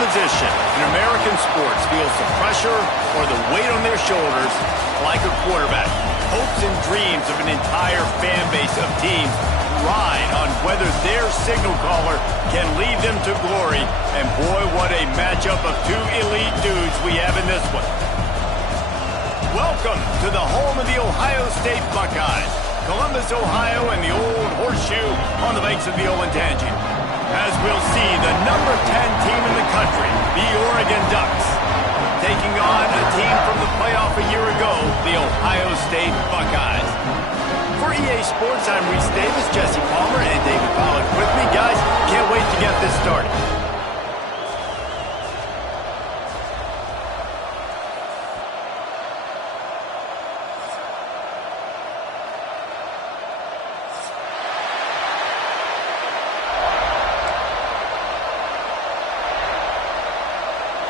position in American sports feels the pressure or the weight on their shoulders like a quarterback. Hopes and dreams of an entire fan base of teams ride on whether their signal caller can lead them to glory. And boy, what a matchup of two elite dudes we have in this one. Welcome to the home of the Ohio State Buckeyes, Columbus, Ohio, and the old horseshoe on the banks of the Olentangy. As we'll see, the number 10 team in the country, the Oregon Ducks, taking on a team from the playoff a year ago, the Ohio State Buckeyes. For EA Sports, I'm Reese Davis, Jesse Palmer, and David Pollack with me. Guys, can't wait to get this started.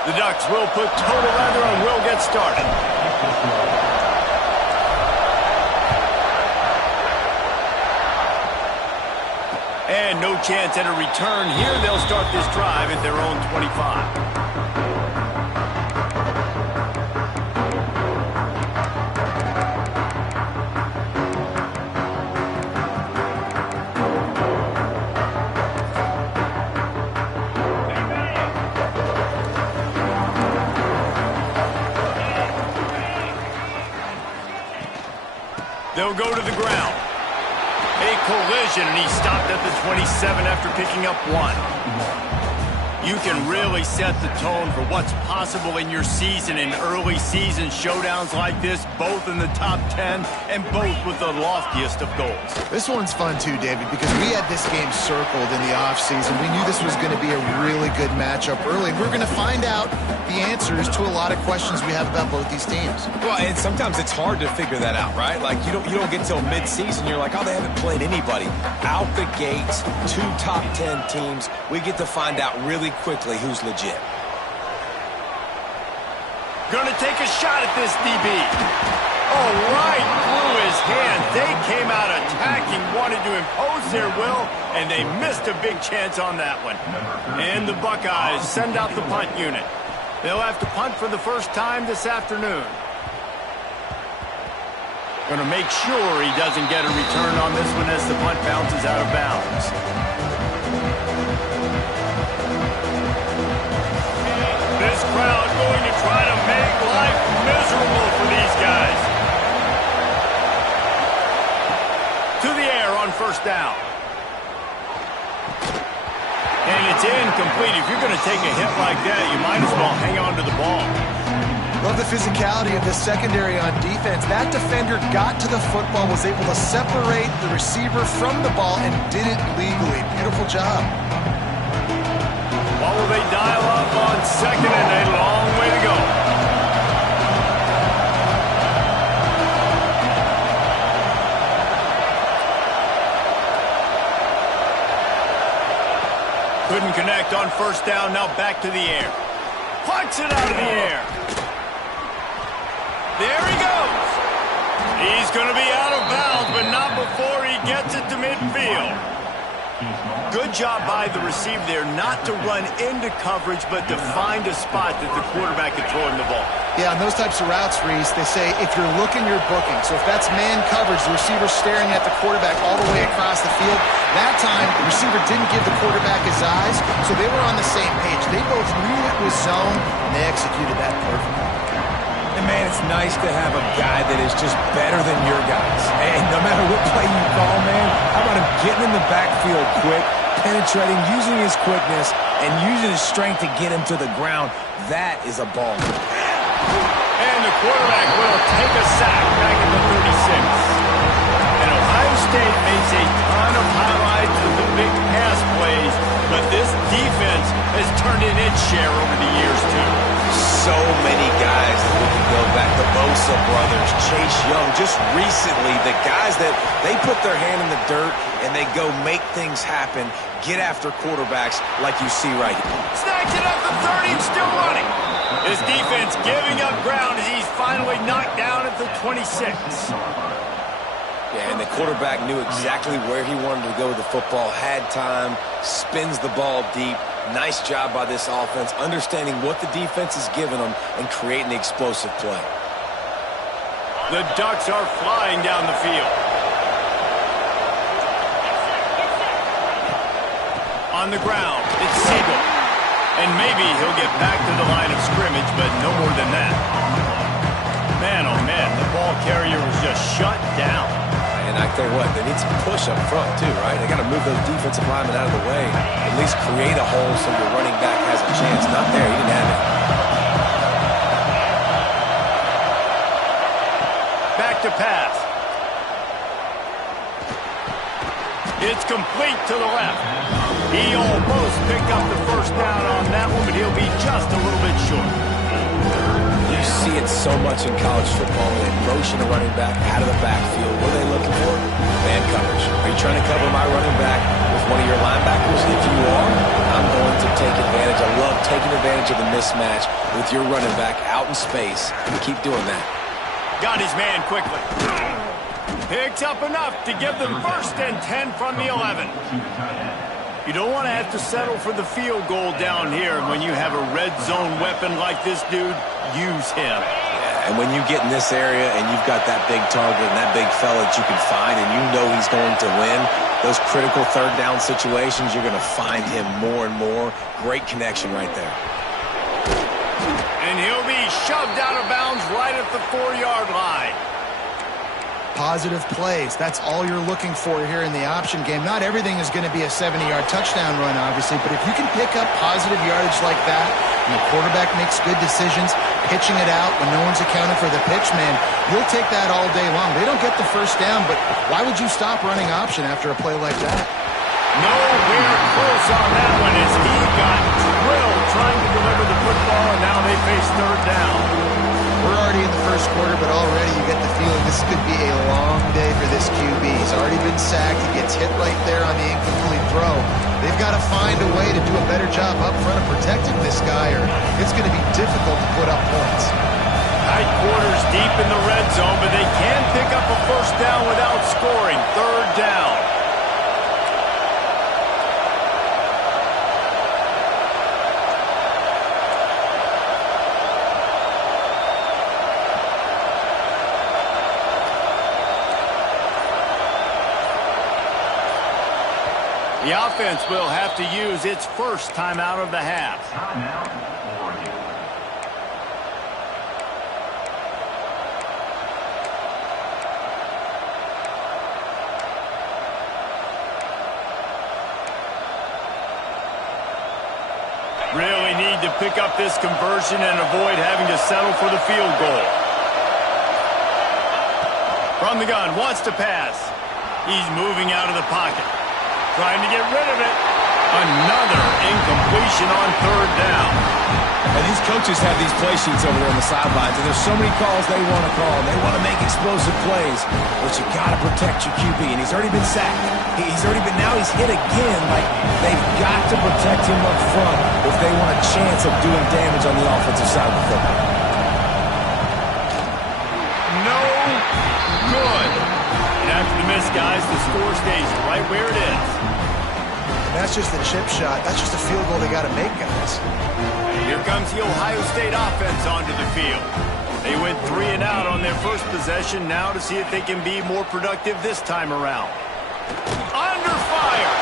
The Ducks will put total leather and will get started. And no chance at a return here. They'll start this drive at their own 25. They'll go to the ground. A collision, and he stopped at the 27 after picking up one. You can really set the tone for what's possible in your season in early season showdowns like this, both in the top 10 and both with the loftiest of goals. This one's fun too, David, because we had this game circled in the offseason. We knew this was going to be a really good matchup early. We're going to find out the answers to a lot of questions we have about both these teams. Well, and sometimes it's hard to figure that out, right? Like, you don't get till mid-season, you're like, oh, they haven't played anybody. Out the gates, two top 10 teams, we get to find out really quickly who's legit. Gonna take a shot at this DB. Oh, right through his hand. They came out attacking, wanted to impose their will, and they missed a big chance on that one. And the Buckeyes send out the punt unit. They'll have to punt for the first time this afternoon. Gonna make sure he doesn't get a return on this one as the punt bounces out of bounds. This crowd going to try to make life miserable for these guys. To the air on first down. And it's incomplete. If you're going to take a hit like that, you might as well hang on to the ball. Love the physicality of the secondary on defense. That defender got to the football, was able to separate the receiver from the ball, and did it legally. Beautiful job. What will they dial up on second, and a long way to go. Couldn't connect on first down, now back to the air. Punts it out of the air. There he goes. He's going to be out of bounds, but not before he gets it to midfield. Good job by the receiver there not to run into coverage, but to find a spot that the quarterback can throw him the ball. Yeah, on those types of routes, Reese, they say if you're looking, you're booking. So if that's man coverage, the receiver's staring at the quarterback all the way across the field. That time, the receiver didn't give the quarterback his eyes, so they were on the same page. They both knew it was zone, and they executed that perfectly. And, man, it's nice to have a guy that is just better than your guys. And no matter what play you call, man, how about him getting in the backfield quick, penetrating, using his quickness, and using his strength to get him to the ground. That is a ball. And the quarterback will take a sack back at the 36. And Ohio State makes a ton of highlights of the big pass plays, but this defense has turned in its share over the years, too. So many guys that we can go back. The Bosa brothers, Chase Young. Just recently, the guys that they put their hand in the dirt and they go make things happen, get after quarterbacks like you see right here. Snacks it at the 30 and still running. His defense giving up ground as he's finally knocked down at the 26. Yeah, and the quarterback knew exactly where he wanted to go with the football, had time, spins the ball deep, Nice job by this offense, understanding what the defense is giving them and creating the explosive play. The Ducks are flying down the field. On the ground, it's Siegel. And maybe he'll get back to the line of scrimmage, but no more than that. Man, oh man, the ball carrier was just shut down. And I tell you what, they need some push up front too, right? They got to move those defensive linemen out of the way. At least create a hole so your running back has a chance. Not there, he didn't have it. Back to pass. It's complete to the left. He almost picked up the first down on that one, but he'll be just a little bit short. You see it so much in college football when they motion a running back out of the backfield. What are they looking for? Man coverage. Are you trying to cover my running back with one of your linebackers? If you are, I'm going to take advantage. I love taking advantage of the mismatch with your running back out in space. Keep doing that. Got his man quickly. Picks up enough to give them 1st and 10 from the 11. You don't want to have to settle for the field goal down here. When you have a red zone weapon like this dude, use him. And when you get in this area and you've got that big target and that big fella that you can find and you know he's going to win, those critical 3rd down situations, you're going to find him more and more. Great connection right there. And he'll be shoved out of bounds right at the 4-yard line. Positive plays. That's all you're looking for here in the option game. Not everything is going to be a 70-yard touchdown run, obviously, but if you can pick up positive yardage like that, and the quarterback makes good decisions, pitching it out when no one's accounting for the pitch, man, you'll take that all day long. They don't get the first down, but why would you stop running option after a play like that? Nowhere close on that one as he got drilled trying to deliver the football, and now they face 3rd down. We're already in the first quarter, but already you get the feeling this could be a long day for this QB. He's already been sacked. He gets hit right there on the incomplete throw. They've got to find a way to do a better job up front of protecting this guy, or it's going to be difficult to put up points. Tight quarters deep in the red zone, but they can pick up a 1st down without scoring. 3rd down. The offense will have to use its first timeout of the half. Really need to pick up this conversion and avoid having to settle for the field goal. From the gun, wants to pass. He's moving out of the pocket. Trying to get rid of it. Another incompletion on 3rd down. And these coaches have these play sheets over there on the sidelines, and there's so many calls they want to call. They want to make explosive plays, but you got to protect your QB, and he's already been sacked. Now he's hit again. Like, they've got to protect him up front if they want a chance of doing damage on the offensive side of the football. No good. And after the miss, guys, the score stays right where it is. And that's just the chip shot. That's just a field goal they got to make, guys. Here comes the Ohio State offense onto the field. They went 3 and out on their first possession, now to see if they can be more productive this time around. Under fire!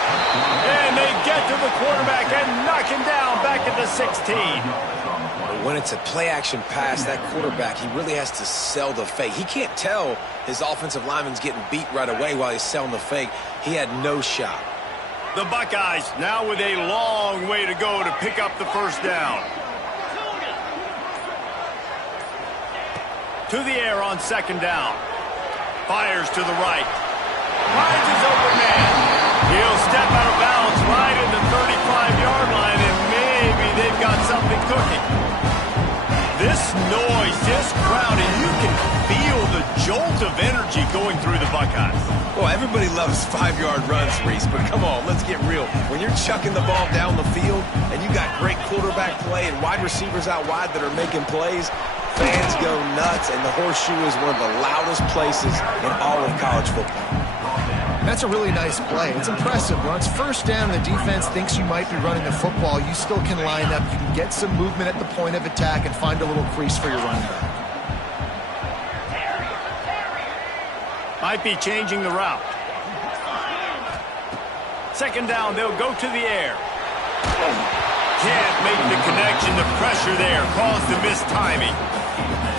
And they get to the quarterback and knock him down back at the 16. When it's a play-action pass, that quarterback, he really has to sell the fake. He can't tell his offensive lineman's getting beat right away while he's selling the fake. He had no shot. The Buckeyes now with a long way to go to pick up the first down. To the air on 2nd down. Fires to the right. Finds his open man. He'll step out of bounds right in the 35-yard line, and maybe they've got something cooking. This noise, this crowd, and you can feel the jolt of energy going through the Buckeyes. Well, everybody loves 5-yard runs, Reese, but come on, let's get real. When you're chucking the ball down the field and you got great quarterback play and wide receivers out wide that are making plays, fans go nuts, and the Horseshoe is one of the loudest places in all of college football. That's a really nice play. It's impressive. When it's first down, the defense thinks you might be running the football. You still can line up. You can get some movement at the point of attack and find a little crease for your running back. Might be changing the route. Second down, they'll go to the air. Can't make the connection. The pressure there caused the missed timing.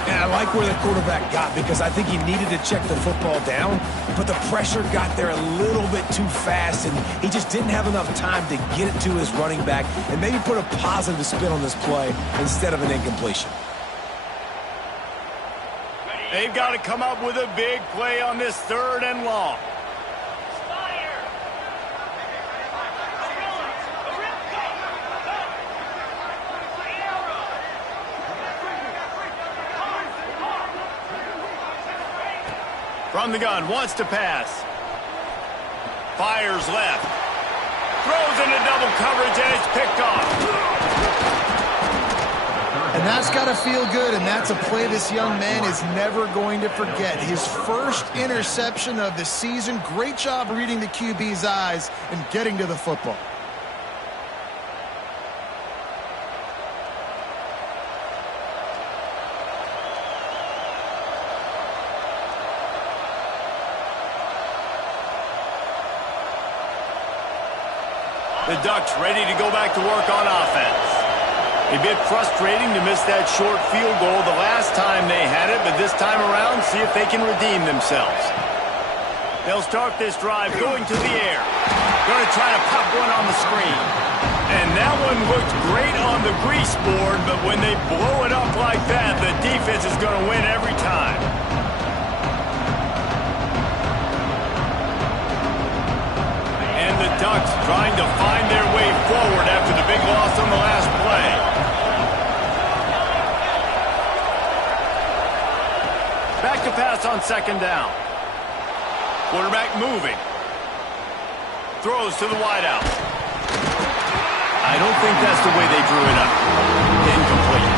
And I like where the quarterback got because I think he needed to check the football down, but the pressure got there a little bit too fast, and he just didn't have enough time to get it to his running back and maybe put a positive spin on this play instead of an incompletion. They've got to come up with a big play on this 3rd and long. From the gun, wants to pass. Fires left. Throws into double coverage, and it's picked off. And that's got to feel good, and that's a play this young man is never going to forget. His first interception of the season. Great job reading the QB's eyes and getting to the football. The Ducks ready to go back to work on offense. A bit frustrating to miss that short field goal the last time they had it, but this time around, see if they can redeem themselves. They'll start this drive going to the air. Going to try to pop one on the screen. And that one looked great on the grease board, but when they blow it up like that, the defense is going to win every time. And the Ducks trying to find their way forward after the big loss on the last play. Back to pass on 2nd down. Quarterback moving. Throws to the wideout. I don't think that's the way they drew it up. Incomplete.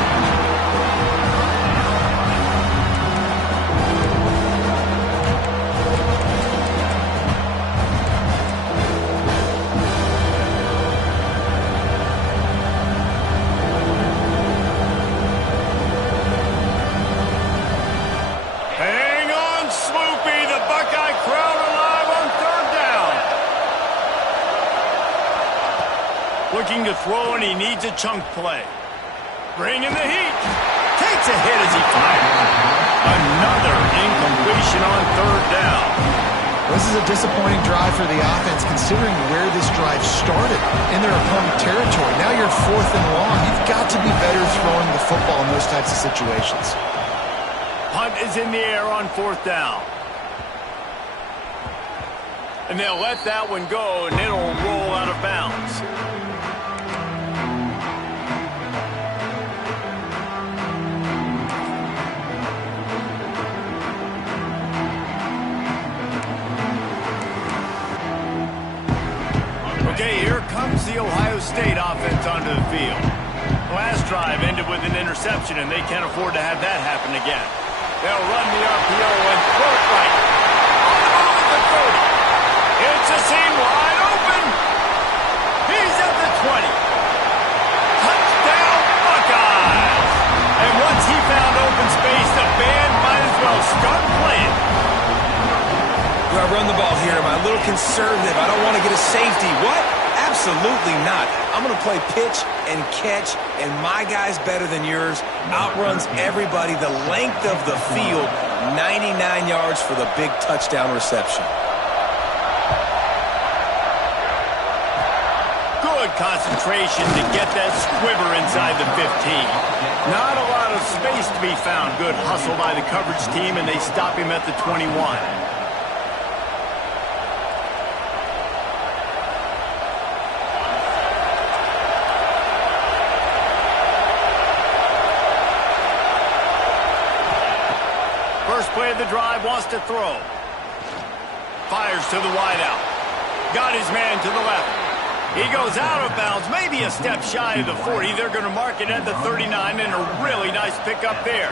Looking to throw, and he needs a chunk play. Bringing the heat. Takes a hit as he fires. Another incompletion on 3rd down. This is a disappointing drive for the offense, considering where this drive started in their opponent territory. Now you're 4th and long. You've got to be better throwing the football in those types of situations. Punt is in the air on 4th down. And they'll let that one go, and it'll roll out of bounds. Okay, here comes the Ohio State offense onto the field. Last drive ended with an interception, and they can't afford to have that happen again. They'll run the RPO and throw it right. On the move at the 30. It's a seam wide open. He's at the 20. Touchdown, Buckeyes. And once he found open space, the band might as well start playing. Do I run the ball here? Am I a little conservative? I don't want to get a safety. What? Absolutely not. I'm going to play pitch and catch, and my guy's better than yours. Outruns everybody the length of the field. 99 yards for the big touchdown reception. Good concentration to get that squiver inside the 15. Not a lot of space to be found. Good hustle by the coverage team, and they stop him at the 21. Play of the drive, wants to throw. Fires to the wideout. Got his man to the left. He goes out of bounds, maybe a step shy of the 40. They're going to mark it at the 39, and a really nice pickup there.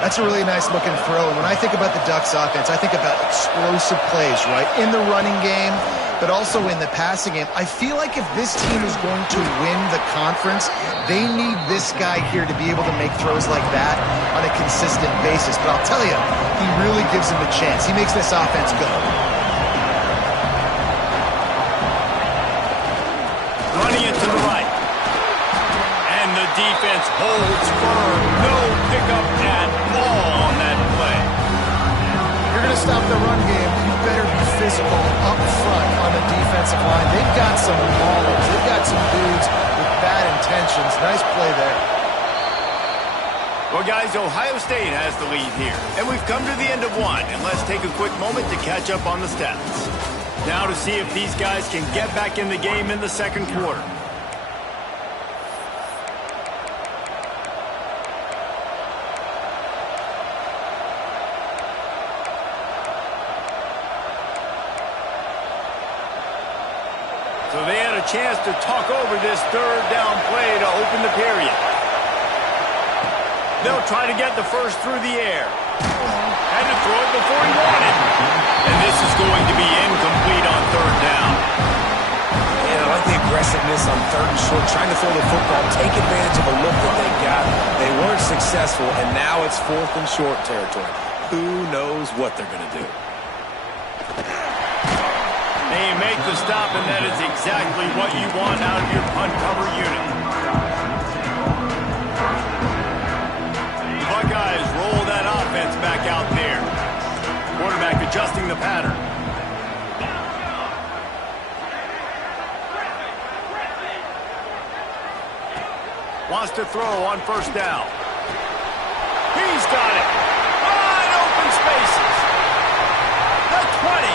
That's a really nice looking throw. And when I think about the Ducks offense, I think about explosive plays, right? In the running game, but also in the passing game. I feel like if this team is going to win the conference, they need this guy here to be able to make throws like that on a consistent basis. But I'll tell you, he really gives them a chance. He makes this offense go. Running it to the right. And the defense holds firm. No pickup at all on that play. If you're going to stop the run game, you better be physical up front on the defensive line. They've got some maulers. They've got some dudes with bad intentions. Nice play there. Well, guys, Ohio State has the lead here. And we've come to the end of one. And let's take a quick moment to catch up on the stats. Now to see if these guys can get back in the game in the second quarter. So they had a chance to talk over this third down play to open the period. They'll try to get the first through the air. Had to throw it before he wanted. And this is going to be incomplete on third down. Yeah, I like the aggressiveness on third and short, trying to throw the football, take advantage of a look that they got. They weren't successful, and now it's fourth and short territory. Who knows what they're going to do? They make the stop, and that is exactly what you want out of your punt cover unit. Buckeyes roll that offense back out there. Quarterback adjusting the pattern. Wants to throw on first down. He's got it. Wide open spaces. The 20.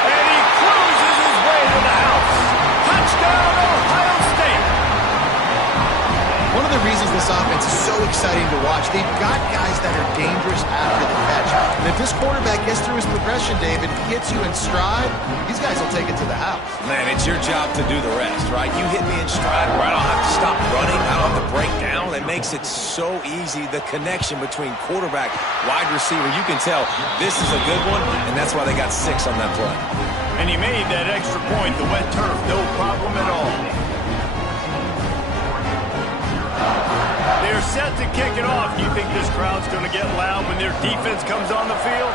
And he cruises his way to the house. Touchdown, Ohio State. One of the reasons this offense is so exciting to watch, they've got guys that are dangerous after the catch. And if this quarterback gets through his progression, David, hits you in stride, these guys will take it to the house. Man, it's your job to do the rest, right? You hit me in stride where I don't have to stop running, I don't have to break down. It makes it so easy, the connection between quarterback, wide receiver. You can tell this is a good one, and that's why they got 6 on that play. And he made that extra point, the wet turf, no problem at all. They're set to kick it off. You think this crowd's going to get loud when their defense comes on the field?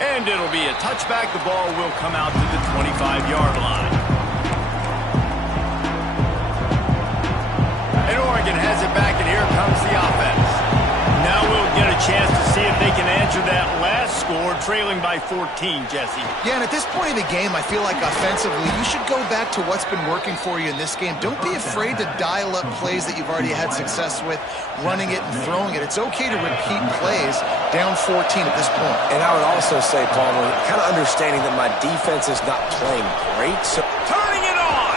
And it'll be a touchback. The ball will come out to the 25-yard line. And Oregon has it back, and here comes the offense. Now we'll get a chance to see if they can answer that last score, trailing by 14, Jesse. Yeah, and at this point in the game, I feel like offensively, you should go back to what's been working for you in this game. Don't be afraid to dial up plays that you've already had success with, running it and throwing it. It's okay to repeat plays down 14 at this point. And I would also say, Palmer, kind of understanding that my defense is not playing great, so Turning it on!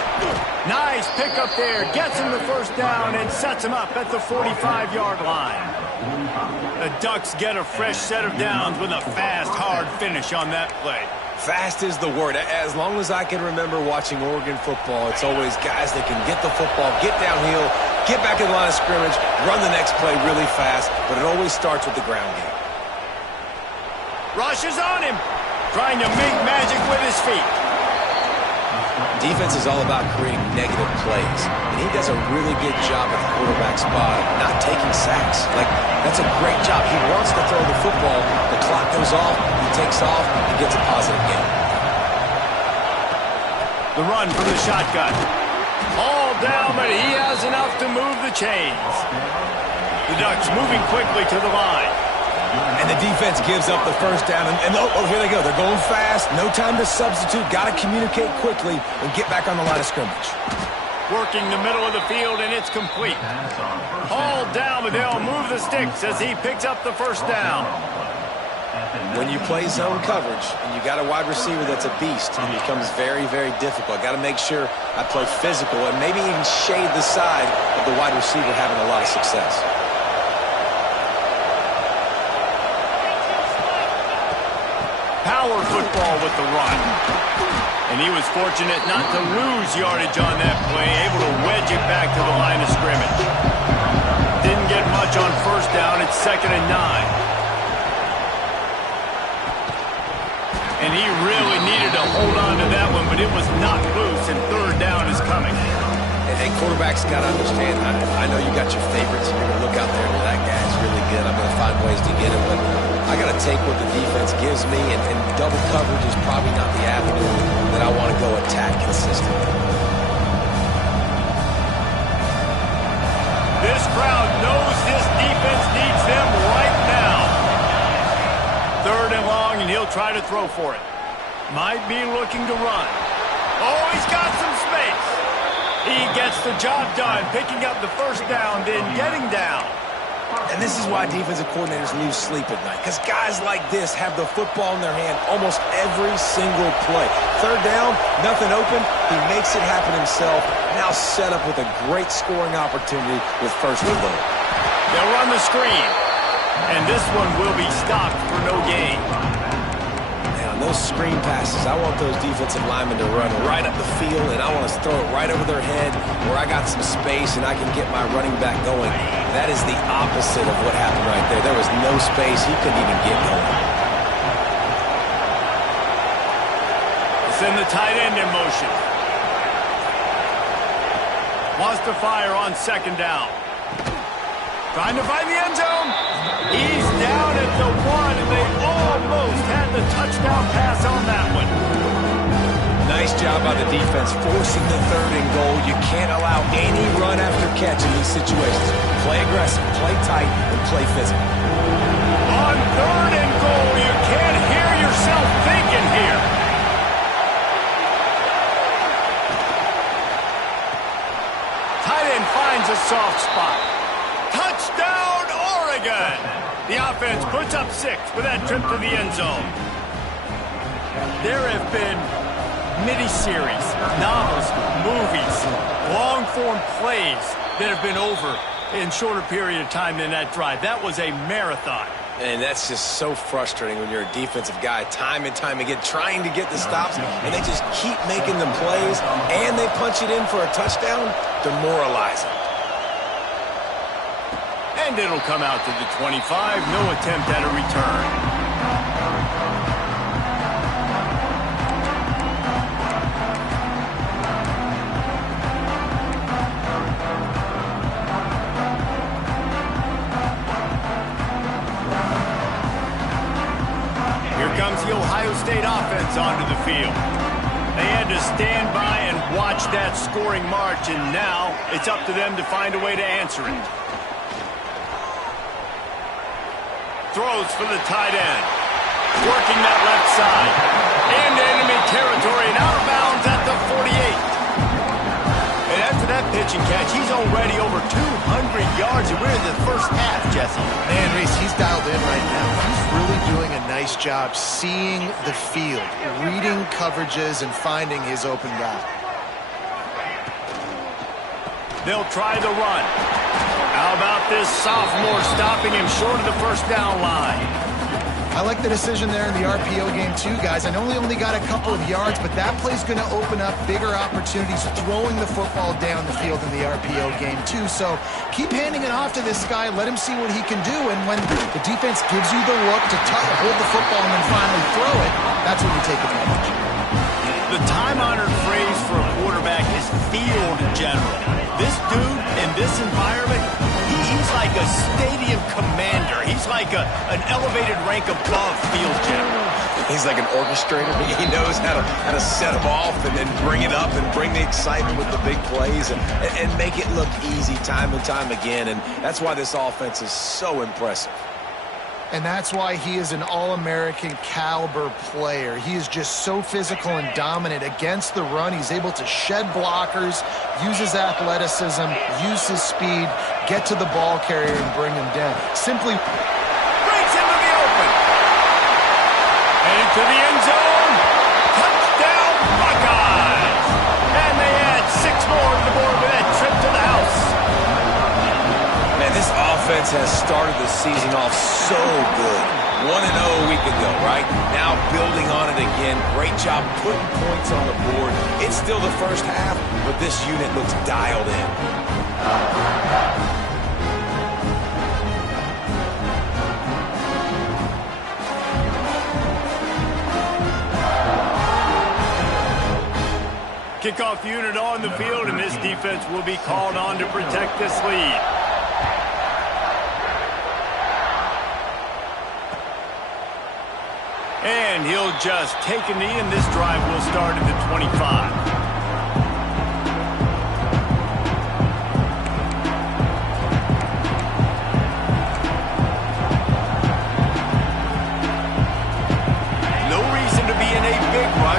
Nice pickup there. Gets him the first down and sets him up at the 45-yard line. The Ducks get a fresh set of downs with a fast, hard finish on that play. fast is the word. As long as I can remember watching Oregon football, it's always guys that can get the football, get downhill, get back in the line of scrimmage, run the next play really fast, but it always starts with the ground game. Rush is on him, trying to make magic with his feet. Defense is all about creating negative plays, and he does a really good job at the quarterback spot, not taking sacks. That's a great job. He wants to throw the football. The clock goes off, he takes off, and gets a positive gain. The run from the shotgun. All down, but he has enough to move the chains. The Ducks moving quickly to the line. And the defense gives up the first down. And here they go. They're going fast. No time to substitute. Got to communicate quickly and get back on the line of scrimmage. Working the middle of the field, and it's complete. Hauled down, but they'll move the sticks as he picks up the first down. When you play zone coverage and you got a wide receiver that's a beast, it becomes very, very difficult. Got to make sure I play physical and maybe even shade the side of the wide receiver having a lot of success. Power football with the run. And he was fortunate not to lose yardage on that play, able to wedge it back to the line of scrimmage. Didn't get much on first down. It's 2nd and 9. And he really needed to hold on to that one, but it was knocked loose, and 3rd down is coming. And quarterbacks got to understand, I know you got your favorites, and you're going to look out there and that guy's really good. I'm going to find ways to get him, but I got to take what the defense gives me, and double coverage is probably not the avenue that I want to go attack consistently. This crowd knows this defense needs them right now. 3rd and long, and he'll try to throw for it. Might be looking to run. Oh, he's got some space. He gets the job done, picking up the first down, then getting down. And this is why defensive coordinators lose sleep at night, because guys like this have the football in their hand almost every single play. 3rd down, nothing open, he makes it happen himself, now set up with a great scoring opportunity with 1st and goal. They'll run the screen, and this one will be stopped for no gain. Those screen passes, I want those defensive linemen to run right up the field, and I want to throw it right over their head where I got some space and I can get my running back going. That is the opposite of what happened right there. There was no space. He couldn't even get going. Send the tight end in motion. Wants to fire on 2nd down. Trying to find the end zone. He's down at the 1, and they almost had the touchdown pass on that one. Nice job by the defense forcing the 3rd and goal. You can't allow any run after catch in these situations. Play aggressive, play tight, and play physical. On 3rd and goal, you can't hear yourself thinking here. Tight end finds a soft spot. Touchdown, Oregon! The offense puts up 6 for that trip to the end zone. There have been miniseries, novels, movies, long-form plays that have been over in shorter period of time than that drive. That was a marathon. And that's just so frustrating when you're a defensive guy time and time again trying to get the stops, and they just keep making them plays, and they punch it in for a touchdown. Demoralizing. And it'll come out to the 25. No attempt at a return. Here comes the Ohio State offense onto the field. They had to stand by and watch that scoring march, and now it's up to them to find a way to answer it. Throws for the tight end. Working that left side. Into enemy territory and out of bounds at the 48. And after that pitch and catch, he's already over 200 yards, and we're in the first half, Jesse. Man, Reese, he's dialed in right now. He's really doing a nice job seeing the field, reading coverages, and finding his open guy. They'll try the run. How about this sophomore stopping him short of the 1st down line? I like the decision there in the RPO game too, guys. I know he only got a couple of yards, but that play's going to open up bigger opportunities throwing the football down the field in the RPO game too. So keep handing it off to this guy. Let him see what he can do. And when the defense gives you the look to hold the football and then finally throw it, that's when you take advantage. The time-honored phrase for a quarterback is field general. This dude in this environment, he's like a stadium commander. He's like an elevated rank above field general. He's like an orchestrator. He knows how to set them off and then bring it up and bring the excitement with the big plays and make it look easy time and time again. And that's why this offense is so impressive. And that's why he is an All-American caliber player. He is just so physical and dominant against the run. He's able to shed blockers, use his athleticism, use his speed, get to the ball carrier and bring him down. Simply breaks into the open. And into the end zone. Touchdown, Buckeyes. And they add 6 more to the board with that trip to the house. Man, this offense has started the season off so good. 1-0 a week ago, right? Now building on it again. Great job putting points on the board. It's still the first half, but this unit looks dialed in. Kickoff unit on the field, and this defense will be called on to protect this lead. And he'll just take a knee, and this drive will start at the 25.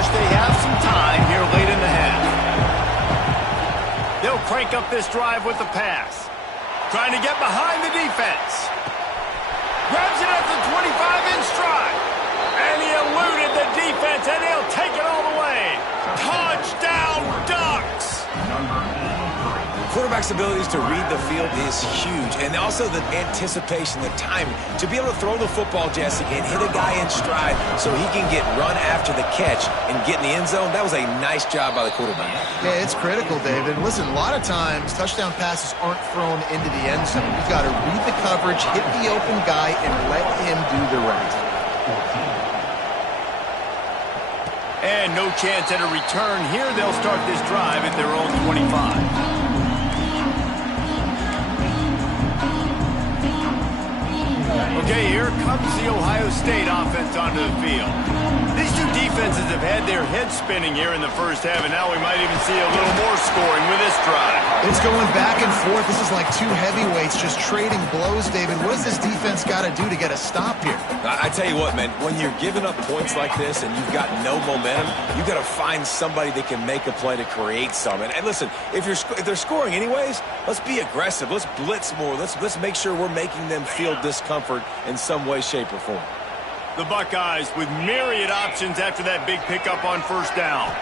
They have some time here late in the half. They'll crank up this drive with the pass. Trying to get behind the defense. Grabs it at the 25 in stride. And he eluded the defense, and he'll take it all the way. Touchdown, Ducks! Quarterback's abilities to read the field is huge, and also the anticipation, the timing. To be able to throw the football, Jesse, and hit a guy in stride so he can get run after the catch and get in the end zone, that was a nice job by the quarterback. Yeah, it's critical, David. Listen, a lot of times, touchdown passes aren't thrown into the end zone. You've got to read the coverage, hit the open guy, and let him do the rest. And no chance at a return here. They'll start this drive at their own 25. Okay, here comes the Ohio State offense onto the field. These two defenses have had their heads spinning here in the first half, and now we might even see a little more scoring with this drive. It's going back and forth. This is like two heavyweights just trading blows, David. What does this defense got to do to get a stop here? I tell you what, man, when you're giving up points like this and you've got no momentum, you've got to find somebody that can make a play to create some. And listen, if they're scoring anyways, let's be aggressive. Let's blitz more. Let's make sure we're making them feel discomfort in some way, shape, or form. The Buckeyes with myriad options after that big pickup on first down.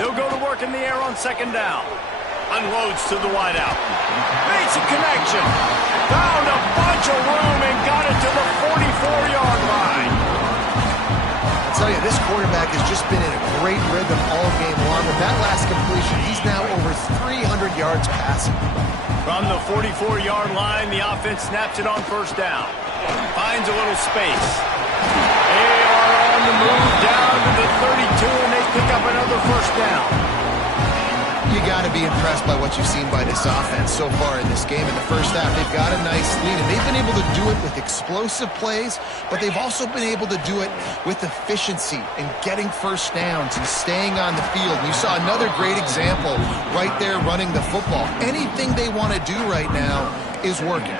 They'll go to work in the air on second down. Unloads to the wideout. Makes a connection. Found a bunch of room and got it to the 44-yard line. I'll tell you, this quarterback has just been in a great rhythm all game long. With that last completion, he's now over 300 yards passing. From the 44-yard line, the offense snaps it on first down. Finds a little space. They are on the move down to the 32, and they pick up another first down. You got to be impressed by what you've seen by this offense so far in this game. In the first half, they've got a nice lead, and they've been able to do it with explosive plays, but they've also been able to do it with efficiency and getting first downs and staying on the field. And you saw another great example right there running the football. Anything they want to do right now is working.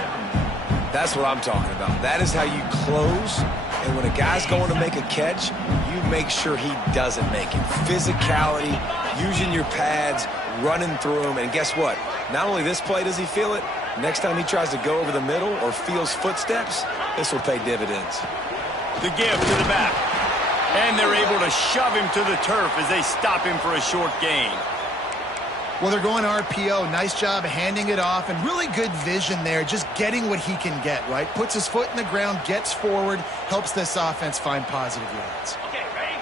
That's what I'm talking about. That is how you close. And when a guy's going to make a catch, you make sure he doesn't make it. Physicality, using your pads, running through them. And guess what? Not only this play does he feel it, next time he tries to go over the middle or feels footsteps, this will pay dividends. The give to the back. And they're able to shove him to the turf as they stop him for a short gain. Well, they're going RPO. Nice job handing it off, and really good vision there, just getting what he can get, right? Puts his foot in the ground, gets forward, helps this offense find positive yards.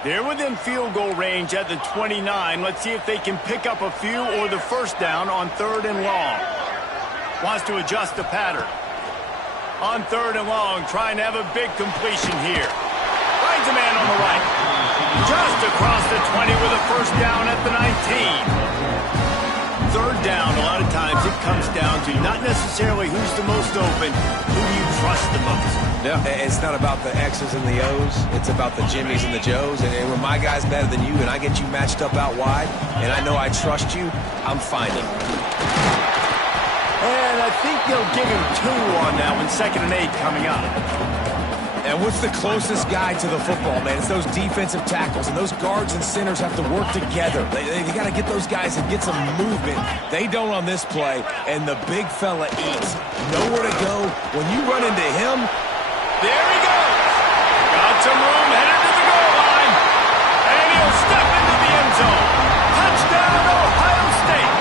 They're within field goal range at the 29. Let's see if they can pick up a few or the first down on third and long. Wants to adjust the pattern. On third and long, trying to have a big completion here. Finds a man on the right. Just across the 20 with a first down at the 19. Third down, a lot of times it comes down to not necessarily who's the most open, who do you trust the most? No, it's not about the X's and the O's. It's about the Jimmys and the Joes. And when my guy's better than you and I get you matched up out wide and I know I trust you, I'm finding. And I think they'll give him 2 on that one, 2nd and 8 coming up. And what's the closest guy to the football, man? It's those defensive tackles, and those guards and centers have to work together. They got to get those guys and get some movement. They don't on this play, and the big fella eats. Nowhere to go. When you run into him, there he goes. Got some room, headed to the goal line, and he'll step into the end zone. Touchdown, Ohio State.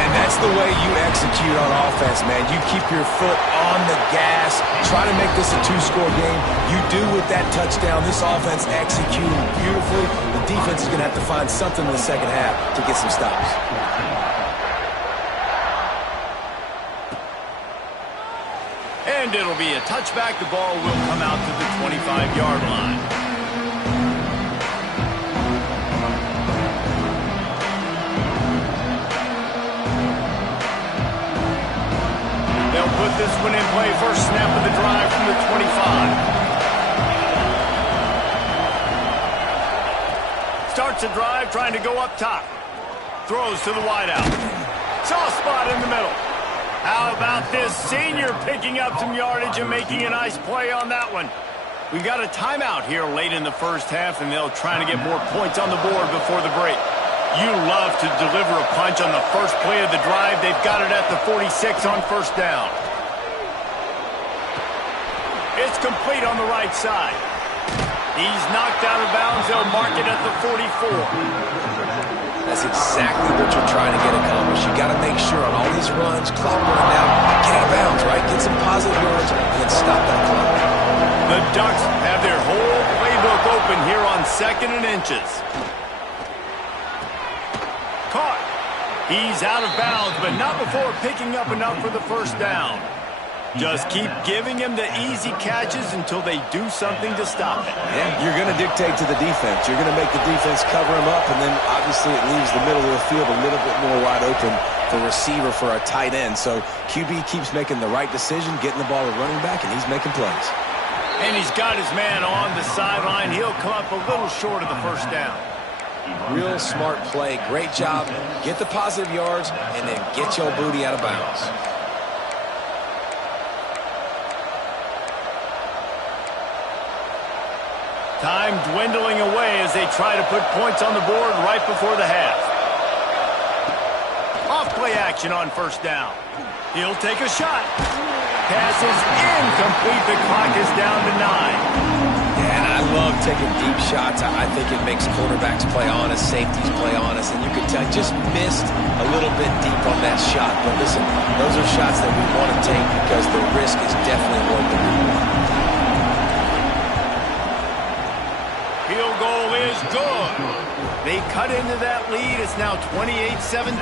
And that's the way you execute execute on offense, man. You keep your foot on the gas. Try to make this a two-score game. You do with that touchdown. This offense executing beautifully. The defense is going to have to find something in the second half to get some stops. And it'll be a touchback. The ball will come out to the 25-yard line. They'll put this one in play. First snap of the drive from the 25. Starts a drive trying to go up top. Throws to the wideout. Soft spot in the middle. How about this senior picking up some yardage and making a nice play on that one? We got a timeout here late in the first half, and they'll try to get more points on the board before the break. You love to deliver a punch on the first play of the drive. They've got it at the 46 on first down. It's complete on the right side. He's knocked out of bounds. They'll mark it at the 44. That's exactly what you're trying to get accomplished. You got to make sure on all these runs, clock running down, get out of bounds, right? Get some positive yards and then stop that clock. The Ducks have their whole playbook open here on 2nd and inches. Caught. He's out of bounds, but not before picking up enough for the first down. Just keep giving him the easy catches until they do something to stop it. Yeah, you're going to dictate to the defense. You're going to make the defense cover him up, and then obviously it leaves the middle of the field a little bit more wide open for receiver for a tight end. So QB keeps making the right decision, getting the ball to running back, and he's making plays. And he's got his man on the sideline. He'll come up a little short of the first down. Real smart play. Great job. Get the positive yards, and then get your booty out of bounds. Time dwindling away as they try to put points on the board right before the half. Off-play action on first down. He'll take a shot. Pass is incomplete. The clock is down to 9. Yeah, and I love taking deep shots. I think it makes quarterbacks play honest, safeties play honest, and you can tell just missed a little bit deep on that shot. But listen, those are shots that we want to take because the risk is definitely worth the reward. Field goal is good. They cut into that lead. It's now 28-17.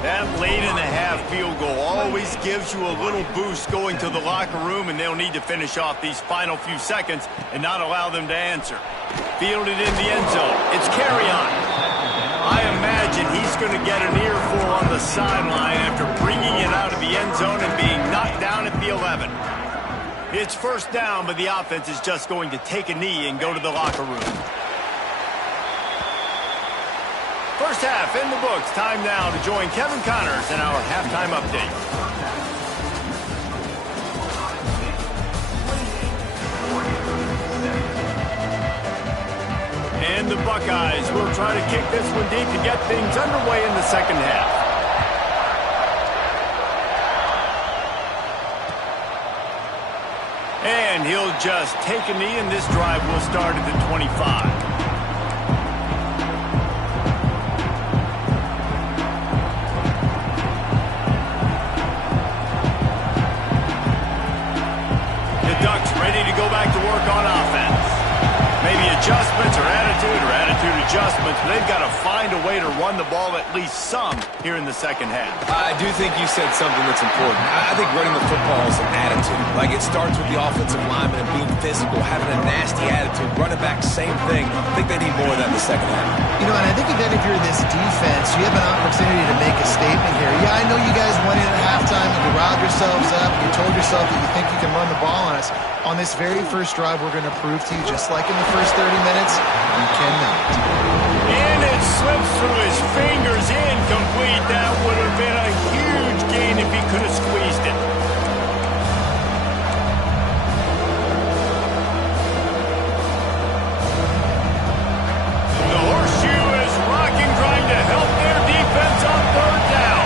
That late-in-the-half field goal always gives you a little boost going to the locker room, and they'll need to finish off these final few seconds and not allow them to answer. Fielded in the end zone. It's carry-on. I imagine he's going to get an earful on the sideline after bringing it out of the end zone and being knocked down at the 11. It's first down, but the offense is just going to take a knee and go to the locker room. First half in the books. Time now to join Kevin Connors in our halftime update. And the Buckeyes will try to kick this one deep to get things underway in the second half. And he'll just take a knee, and this drive will start at the 25. The Ducks ready to go back to work on offense. Maybe adjustments or attitude adjustments, but they've got to find a way to run the ball at least some here in the second half. I do think you said something that's important. I think running the football is an attitude. Like, it starts with the offensive lineman and being physical, having a nasty attitude. Running back, same thing. I think they need more of that in the second half. You know, and I think that if you're this defense, you have an opportunity to make a statement here. Yeah, I know you guys went in at halftime and you riled yourselves up. You told yourself that you think you can run the ball on us. On this very first drive, we're going to prove to you, just like in the first 30 minutes, you cannot. And it slips through his fingers, incomplete. That would have been a huge gain if he could have squeezed it. The horseshoe is rocking, trying to help their defense on third down.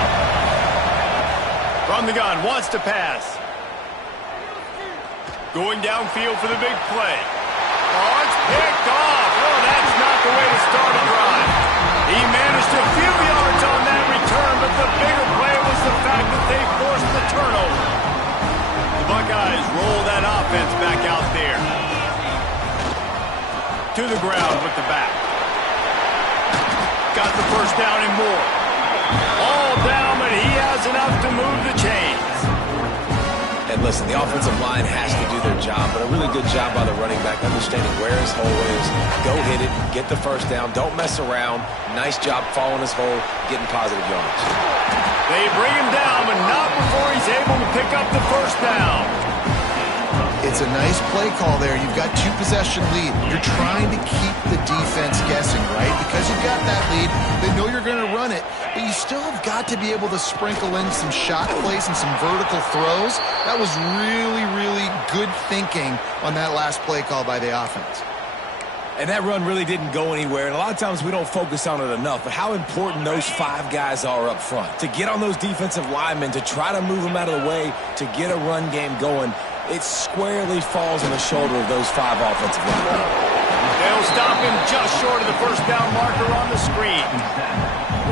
From the gun, wants to pass. Going downfield for the big play. Oh, it's picked off. Oh, that's not the way to start a drive. He managed a few yards on that return, but the bigger play was the fact They force the turnover. The Buckeyes roll that offense back out there. To the ground with the back. Got the first down and more. All down, but he has enough to move the chains. And listen, the offensive line has to do their job, but a really good job by the running back, understanding where his hole is. Go hit it, get the first down, don't mess around. Nice job following his hole, getting positive yards. They bring him down, but not before he's able to pick up the first down. It's a nice play call there. You've got 2-possession lead. You're trying to keep the defense guessing, right? Because you've got that lead, they know you're going to run it, but you still have got to be able to sprinkle in some shot plays and some vertical throws. That was really, really good thinking on that last play call by the offense. And that run really didn't go anywhere, and a lot of times we don't focus on it enough, but how important those 5 guys are up front. To get on those defensive linemen, to try to move them out of the way, to get a run game going, it squarely falls on the shoulder of those 5 offensive linemen. They'll stop him just short of the first down marker on the screen.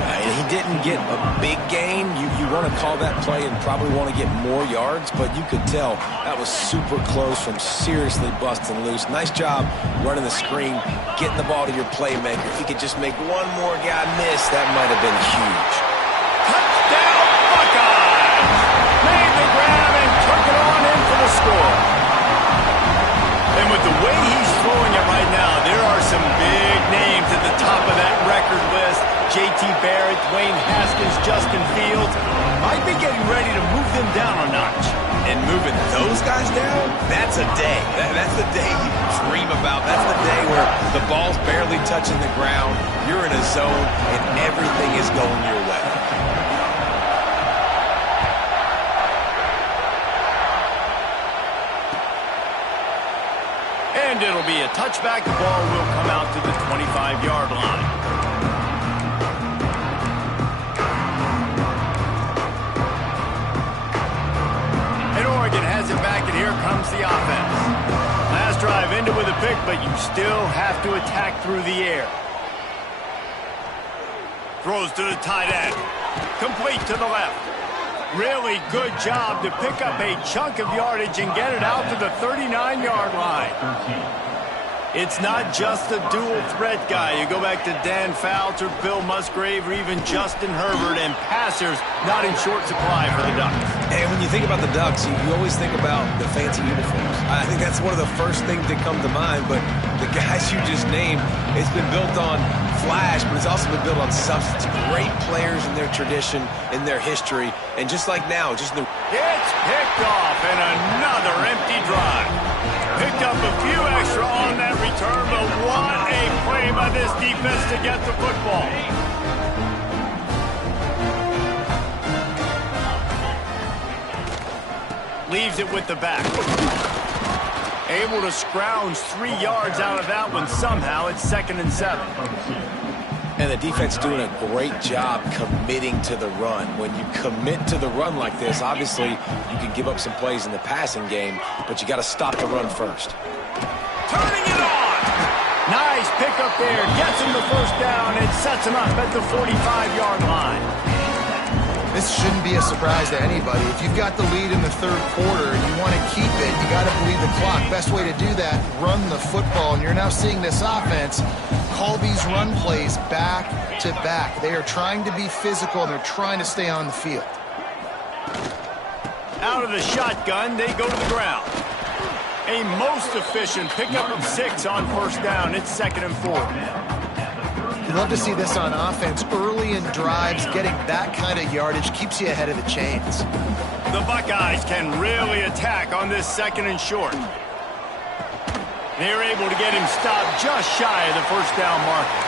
And he didn't get a big gain. You want to call that play and probably want to get more yards, but you could tell that was super close from seriously busting loose. Nice job running the screen, getting the ball to your playmaker. If he could just make one more guy miss, that might have been huge. Touchdown, Buckeyes! Made the grab and took it on in for the score. And with the way he's throwing it right now, there are some big names at the top of that record list. J.T. Barrett, Dwayne Haskins, Justin Fields. Might be getting ready to move them down a notch. And moving those guys down, that's a day. That's the day you dream about. That's the day where the ball's barely touching the ground, you're in a zone, and everything is going your way. And it'll be a touchback. The ball will come out to the 25-yard line. And Oregon has it back, and here comes the offense. Last drive ended with a pick, but you still have to attack through the air. Throws to the tight end. Complete to the left. Really good job to pick up a chunk of yardage and get it out to the 39-yard line. It's not just a dual threat guy. You go back to Dan Fouts or Bill Musgrave or even Justin Herbert, and passers not in short supply for the Ducks. And when you think about the Ducks, you always think about the fancy uniforms. I think that's one of the first things that come to mind, but the guys you just named, it's been built on flash, but it's also been built on substance. Great players in their tradition, in their history, and just like now, just the... It's picked off, and another empty drive. Picked up a few extra on that return, but what a play by this defense to get the football. Leaves it with the back. Able to scrounge 3 yards out of that one somehow. It's 2nd and 7. And the defense doing a great job committing to the run. When you commit to the run like this, obviously you can give up some plays in the passing game, but you got to stop the run first. Turning it on! Nice pickup there. Gets him the first down and sets him up at the 45-yard line. This shouldn't be a surprise to anybody. If you've got the lead in the 3rd quarter and you want to keep it, you got to bleed the clock. Best way to do that, run the football. And you're now seeing this offense call these run plays back to back. They are trying to be physical, and they're trying to stay on the field. Out of the shotgun, they go to the ground. A most efficient pickup of 6 on first down. It's 2nd and 4. You'd love to see this on offense. Early in drives, getting that kind of yardage keeps you ahead of the chains. The Buckeyes can really attack on this 2nd and short. They're able to get him stopped just shy of the first down marker.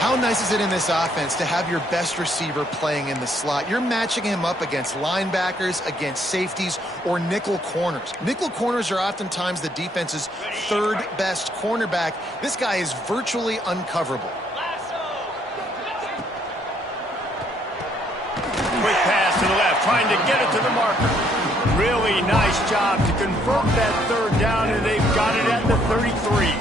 How nice is it in this offense to have your best receiver playing in the slot? You're matching him up against linebackers, against safeties, or nickel corners. Nickel corners are oftentimes the defense's 3rd best cornerback. This guy is virtually uncoverable. Quick pass to the left, trying to get it to the marker. Really nice job to convert that 3rd down, and they've got it at the 33.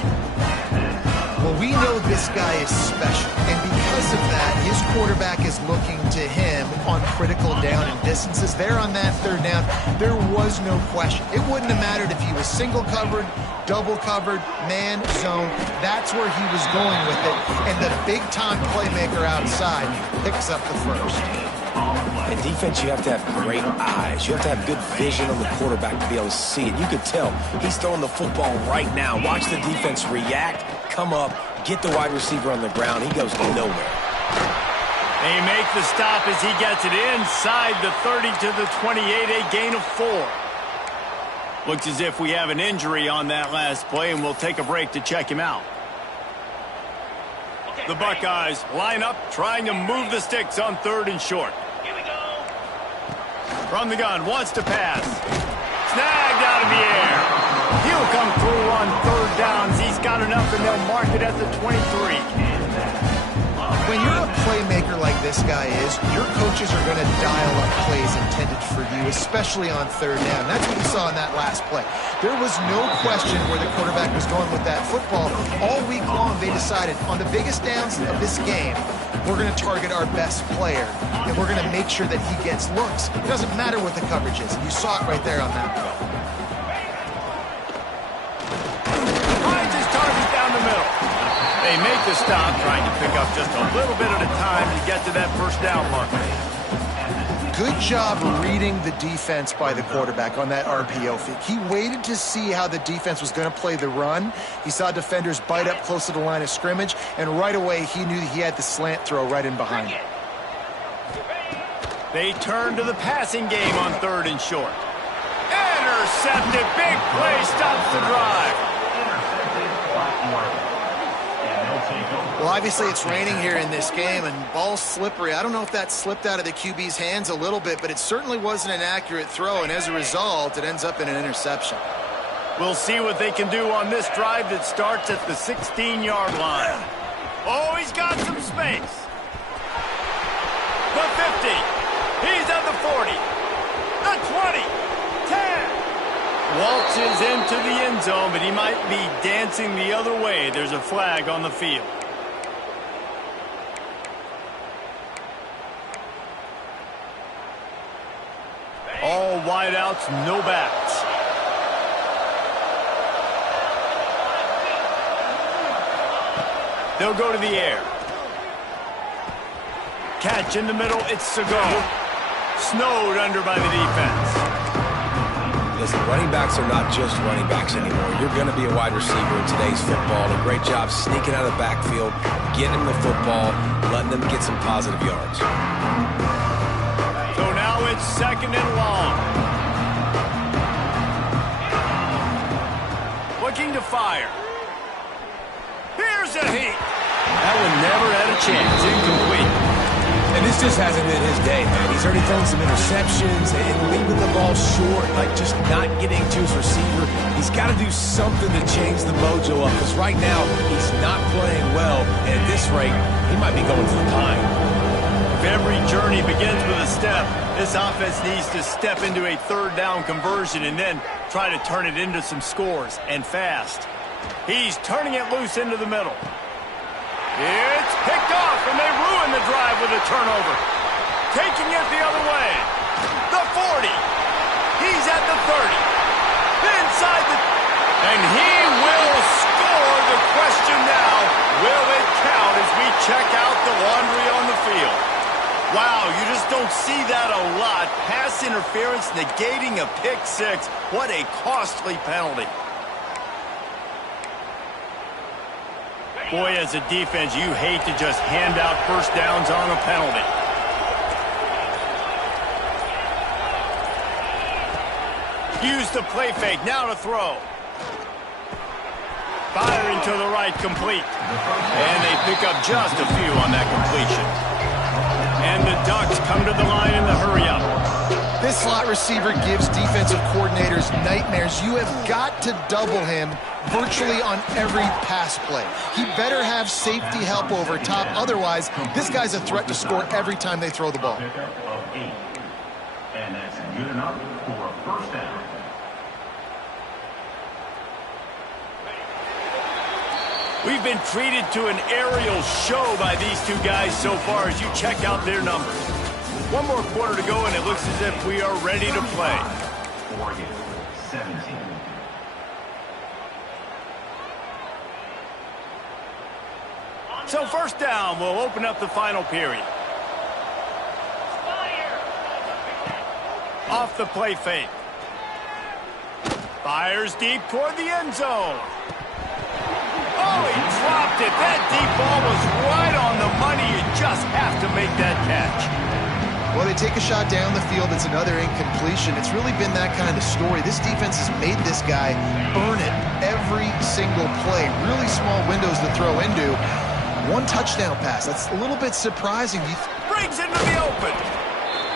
Well, we know this guy is special, and because of that, his quarterback is looking to him on critical down and distances. There on that third down, there was no question. It wouldn't have mattered if he was single covered, double covered, man, zone. That's where he was going with it. And the big-time playmaker outside picks up the first. In defense, you have to have great eyes. You have to have good vision on the quarterback to be able to see it. You could tell he's throwing the football right now. Watch the defense react, come up, get the wide receiver on the ground. He goes nowhere. They make the stop as he gets it inside the 30 to the 28, a gain of 4. Looks as if we have an injury on that last play, and we'll take a break to check him out. The Buckeyes line up, trying to move the sticks on 3rd and short. From the gun, wants to pass. Snagged out of the air. He'll come through on 3rd downs. He's got enough, and they'll mark it at the 23. When you're a playmaker like this guy is, your coaches are going to dial up plays intended for you, especially on 3rd down. That's what you saw in that last play. There was no question where the quarterback was going with that football. All week long, they decided on the biggest downs of this game, we're going to target our best player, and we're going to make sure that he gets looks. It doesn't matter what the coverage is. You saw it right there on that play. Finds his target down the middle. They make the stop, trying to pick up just a little bit at a time to get to that 1st down marker. Good job reading the defense by the quarterback on that RPO fake. He waited to see how the defense was going to play the run. He saw defenders bite up close to the line of scrimmage, and right away he knew he had the slant throw right in behind him. They turn to the passing game on 3rd and short. Intercepted. Big play stops the drive. Well, obviously it's raining here in this game, and ball's slippery. I don't know if that slipped out of the QB's hands a little bit, but it certainly wasn't an accurate throw, and as a result, it ends up in an interception. We'll see what they can do on this drive that starts at the 16-yard line. Oh, he's got some space. The 50. He's at the 40. The 20. 10. Waltzes into the end zone, but he might be dancing the other way. There's a flag on the field. All wideouts, no backs. They'll go to the air. Catch in the middle, it's Seagal. Snowed under by the defense. Listen, running backs are not just running backs anymore. You're going to be a wide receiver in today's football. A great job sneaking out of the backfield, getting them the football, letting them get some positive yards. So now it's 2nd and long. Looking to fire. Here's a heat. That one never had a chance. Incomplete. And this just hasn't been his day, man. He's already thrown some interceptions and leaving the ball short, like just not getting to his receiver. He's got to do something to change the mojo up, because right now he's not playing well. And at this rate, he might be going to the pine. If every journey begins with a step, this offense needs to step into a 3rd down conversion and then try to turn it into some scores, and fast. He's turning it loose into the middle. It's picked off, and they ruin the drive with a turnover. Taking it the other way. The 40. He's at the 30. Inside the... And he will score. The question now, will it count as we check out the laundry on the field? Wow, you just don't see that a lot. Pass interference negating a pick 6. What a costly penalty. Boy, as a defense, you hate to just hand out 1st downs on a penalty. Use the play fake, now to throw. Firing to the right, complete. And they pick up just a few on that completion. And the Ducks come to the line in the hurry-up. This slot receiver gives defensive coordinators nightmares. You have got to double him virtually on every pass play. He better have safety help over top. Otherwise, this guy's a threat to score every time they throw the ball. And that's good enough for a 1st down. We've been treated to an aerial show by these two guys so far as you check out their numbers. One more quarter to go, and it looks as if we are ready to play. Oregon, 17. So first down, we'll open up the final period. Off the play fake. Fires deep toward the end zone. Oh, he dropped it. That deep ball was right on the money. You just have to make that catch. Well, they take a shot down the field. It's another incompletion. It's really been that kind of story. This defense has made this guy earn it every single play. Really small windows to throw into. One touchdown pass. That's a little bit surprising. Brings into the open.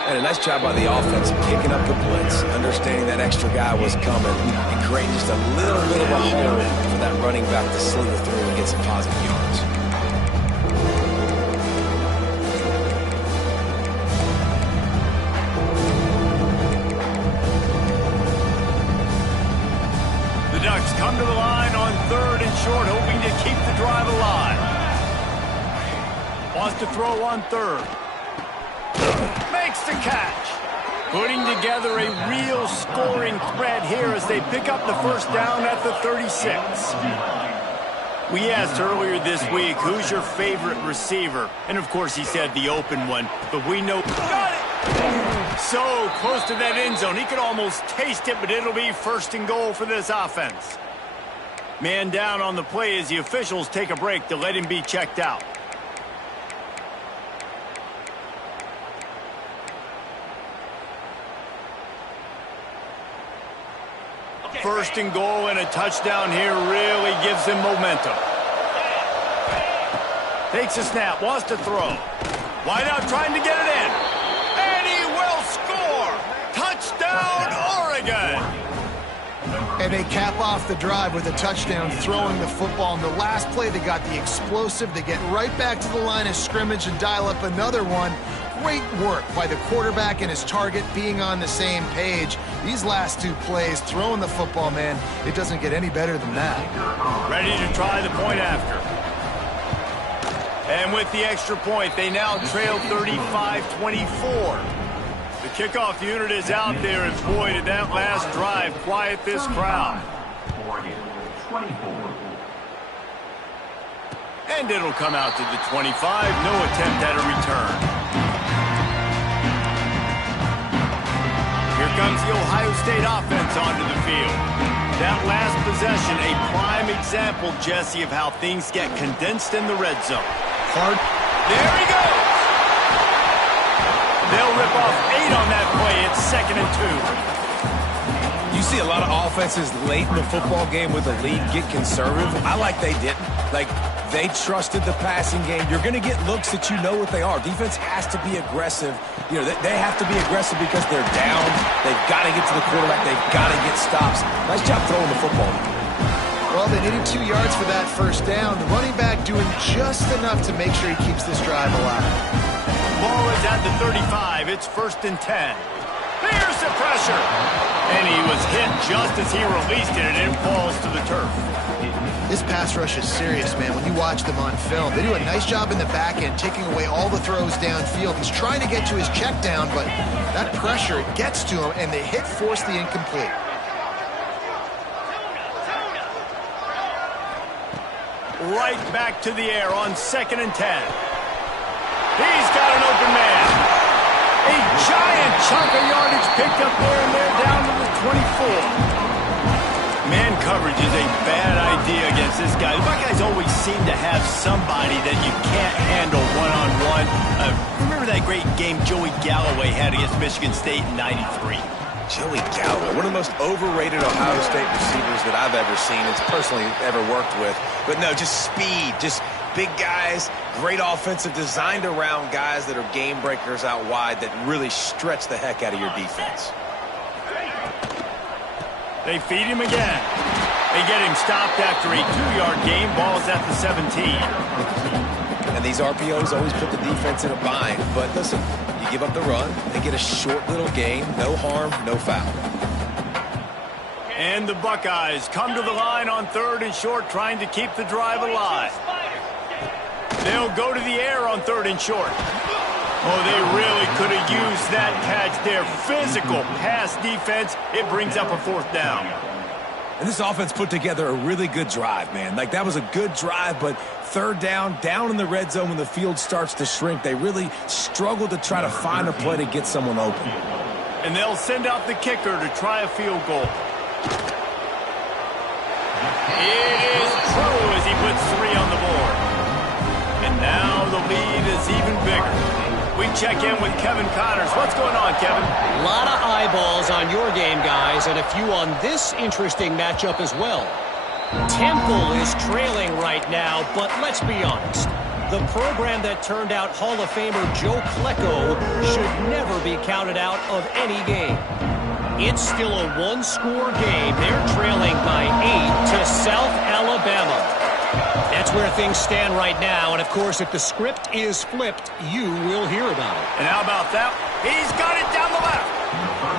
And a nice job by the offense picking up the blitz, understanding that extra guy was coming, and creating just a little bit of a hole for that running back to slither through and get some positive yards. The Ducks come to the line on 3rd and short, hoping to keep the drive alive. Wants to throw on 3rd. Makes the catch. Putting together a real scoring threat here as they pick up the first down at the 36. We asked earlier this week, who's your favorite receiver? And of course he said the open one, but we know... Got it! So close to that end zone, he could almost taste it, but it'll be 1st and goal for this offense. Man down on the play as the officials take a break to let him be checked out. First and goal, and a touchdown here really gives him momentum. Takes a snap, wants to throw. Wide out trying to get it in. And he will score! Touchdown, Oregon! And they cap off the drive with a touchdown, throwing the football. In the last play, they got the explosive. They get right back to the line of scrimmage and dial up another one. Great work by the quarterback and his target being on the same page. These last 2 plays, throwing the football, man, it doesn't get any better than that. Ready to try the point after. And with the extra point, they now trail 35-24. The kickoff unit is out there, and boy, did that last drive quiet this crowd. Oregon, 24. And it'll come out to the 25. No attempt at a return. Here comes the Ohio State offense onto the field. That last possession, a prime example, Jesse, of how things get condensed in the red zone. Hard. There he goes! They'll rip off 8 on that play. It's 2nd and 2. You see a lot of offenses late in the football game with a lead get conservative. I like they didn't. Like, they trusted the passing game. You're going to get looks that you know what they are. Defense has to be aggressive. You know, they have to be aggressive because they're down. They've got to get to the quarterback. They've got to get stops. Nice job throwing the football. Well, they needed 2 yards for that first down. The running back doing just enough to make sure he keeps this drive alive. Ball is at the 35. It's 1st and 10. Here's the pressure. And he was hit just as he released it, and it falls to the turf. This pass rush is serious, man. When you watch them on film, they do a nice job in the back end, taking away all the throws downfield. He's trying to get to his check down, but that pressure gets to him, and the hit forced the incomplete. Right back to the air on 2nd and 10. He's got an open man. A giant chunk of yardage picked up there, and they're down to the 24. Man coverage is a bad idea against this guy. The Buckeyes always seem to have somebody that you can't handle one-on-one. Remember that great game Joey Galloway had against Michigan State in '93? Joey Galloway, one of the most overrated Ohio State receivers that I've ever seen. It's personally ever worked with. But no, just speed, just big guys, great offensive, designed around guys that are game breakers out wide that really stretch the heck out of your defense. They feed him again. They get him stopped after a 2-yard gain. Ball's at the 17. And these RPOs always put the defense in a bind. But listen, you give up the run, they get a short little gain, no harm, no foul. And the Buckeyes come to the line on 3rd and short, trying to keep the drive alive. They'll go to the air on 3rd and short. Oh, they really could have used that catch there. Physical pass defense. It brings up a 4th down. And this offense put together a really good drive, man. Like, that was a good drive, but 3rd down in the red zone when the field starts to shrink, they really struggled to try to find a play to get someone open. And they'll send out the kicker to try a field goal. It is true as he puts 3 on the board. And now the lead is even bigger. We check in with Kevin Connors. What's going on, Kevin? A lot of eyeballs on your game, guys, and a few on this interesting matchup as well. Temple is trailing right now, but let's be honest. The program that turned out Hall of Famer Joe Klecko should never be counted out of any game. It's still a 1-score game. They're trailing by 8 to South Alabama. That's where things stand right now, and of course, if the script is flipped, you will hear about it. And how about that? He's got it down the left.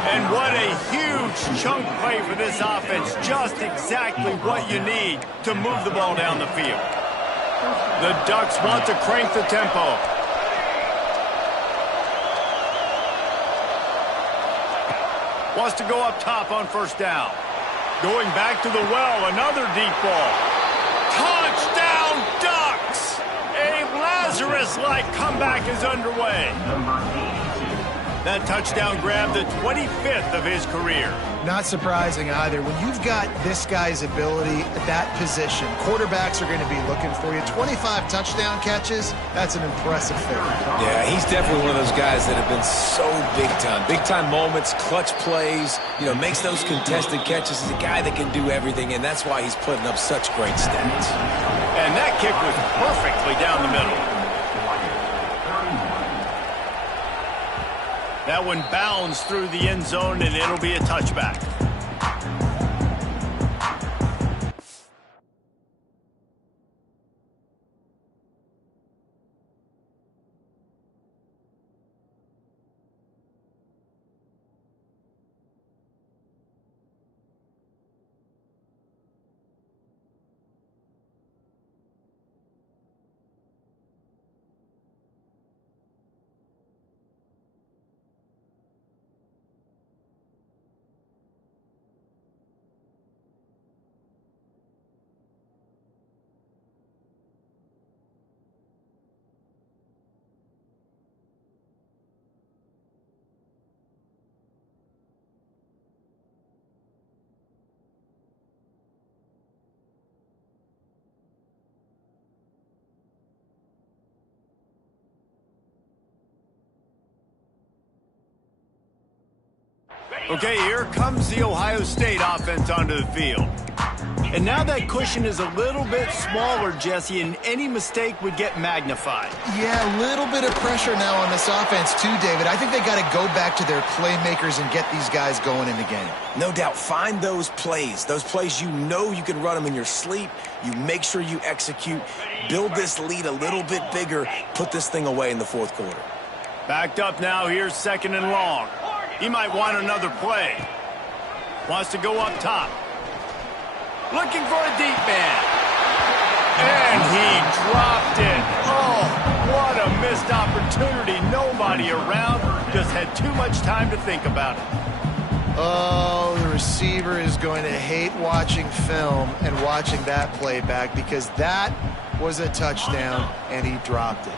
And what a huge chunk play for this offense. Just exactly what you need to move the ball down the field. The Ducks want to crank the tempo. Wants to go up top on 1st down. Going back to the well, another deep ball. Touchdown, Ducks! A Lazarus-like comeback is underway. That touchdown grabbed the 25th of his career. Not surprising either. When you've got this guy's ability at that position, quarterbacks are going to be looking for you. 25 touchdown catches, that's an impressive figure. Yeah, he's definitely one of those guys that have been so big time. Big time moments, clutch plays, makes those contested catches. He's a guy that can do everything, and that's why he's putting up such great stats. And that kick was perfectly down the middle. That one bounds through the end zone, and it'll be a touchback. Okay, here comes the Ohio State offense onto the field. And now that cushion is a little bit smaller, Jesse, and any mistake would get magnified. Yeah, a little bit of pressure now on this offense too, David. I think they got to go back to their playmakers and get these guys going in the game. No doubt. Find those plays you know you can run them in your sleep. You make sure you execute. Build this lead a little bit bigger. Put this thing away in the 4th quarter. Backed up now. Here's 2nd and long. He might want another play. Wants to go up top. Looking for a deep man. And he dropped it. Oh, what a missed opportunity. Nobody around. Just had too much time to think about it. Oh, the receiver is going to hate watching film and watching that play back because that was a touchdown and he dropped it.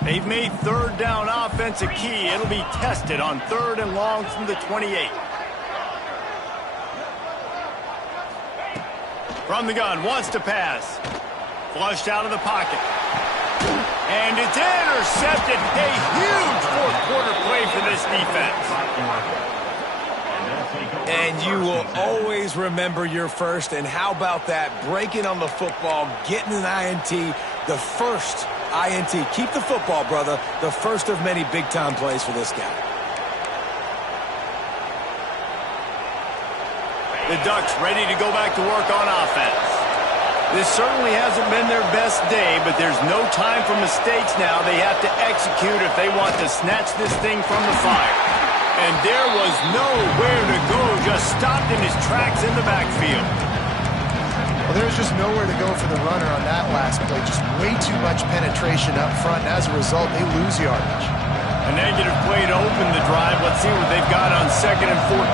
They've made 3rd down offense a key. It'll be tested on 3rd and long from the 28. From the gun, wants to pass. Flushed out of the pocket. And it's intercepted. A huge 4th quarter play for this defense. And you will always remember your first. And how about that? Breaking on the football, getting an INT, the first INT. Keep the football, brother. The first of many big-time plays for this guy. The Ducks ready to go back to work on offense. This certainly hasn't been their best day, but there's no time for mistakes now. They have to execute if they want to snatch this thing from the fire. And there was nowhere to go, just stopped in his tracks in the backfield. Well, there's just nowhere to go for the runner on that last play. Just way too much penetration up front, and as a result, they lose yardage. A negative play to open the drive. Let's see what they've got on 2nd and 14.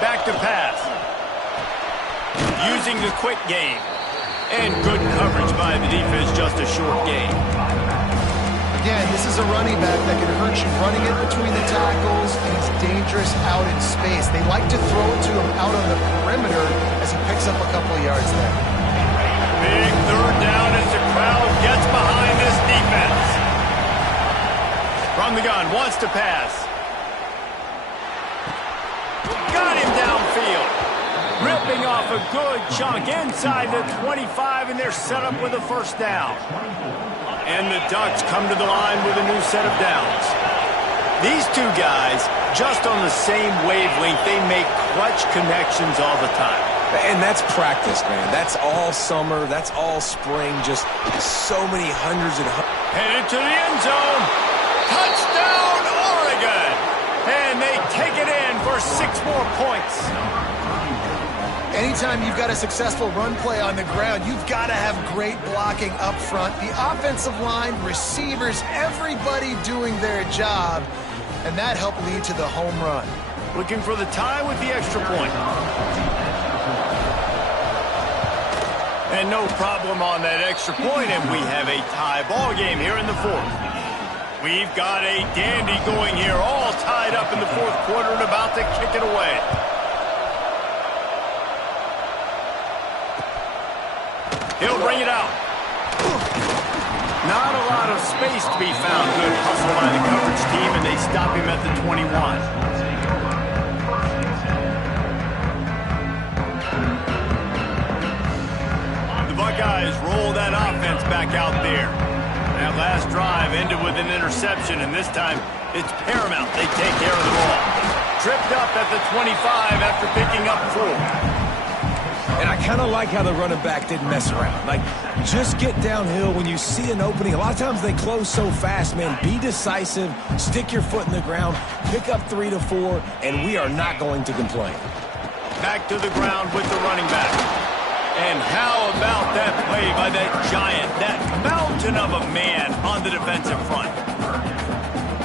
Back to pass. Using the quick game. And good coverage by the defense, just a short game. Again, this is a running back that can hurt you running it between the tackles, and he's dangerous out in space. They like to throw it to him out on the perimeter as he picks up a couple of yards there. Big third down as the crowd gets behind this defense. From the gun, wants to pass. Got him downfield. Ripping off a good chunk inside the 25, and they're set up with a first down. And the Ducks come to the line with a new set of downs. These two guys, just on the same wavelength, they make clutch connections all the time. And that's practice, man. That's all summer. That's all spring. Just so many hundreds and hundreds. Headed to the end zone. Touchdown, Oregon. And they take it in for 6 more points. Anytime you've got a successful run play on the ground, you've got to have great blocking up front. The offensive line, receivers, everybody doing their job. And that helped lead to the home run. Looking for the tie with the extra point. And no problem on that extra point, and we have a tie ball game here in the 4th. We've got a dandy going here, all tied up in the 4th quarter and about to kick it away. He'll bring it out. Not a lot of space to be found. Good hustle by the coverage team, and they stop him at the 21. The Buckeyes roll that offense back out there. That last drive ended with an interception, and this time it's paramount. They take care of the ball. Tripped up at the 25 after picking up 4. And I kind of like how the running back didn't mess around. Like, just get downhill when you see an opening. A lot of times they close so fast, man. Be decisive, stick your foot in the ground, pick up 3 to 4, and we are not going to complain. Back to the ground with the running back. And how about that play by that giant, that mountain of a man on the defensive front?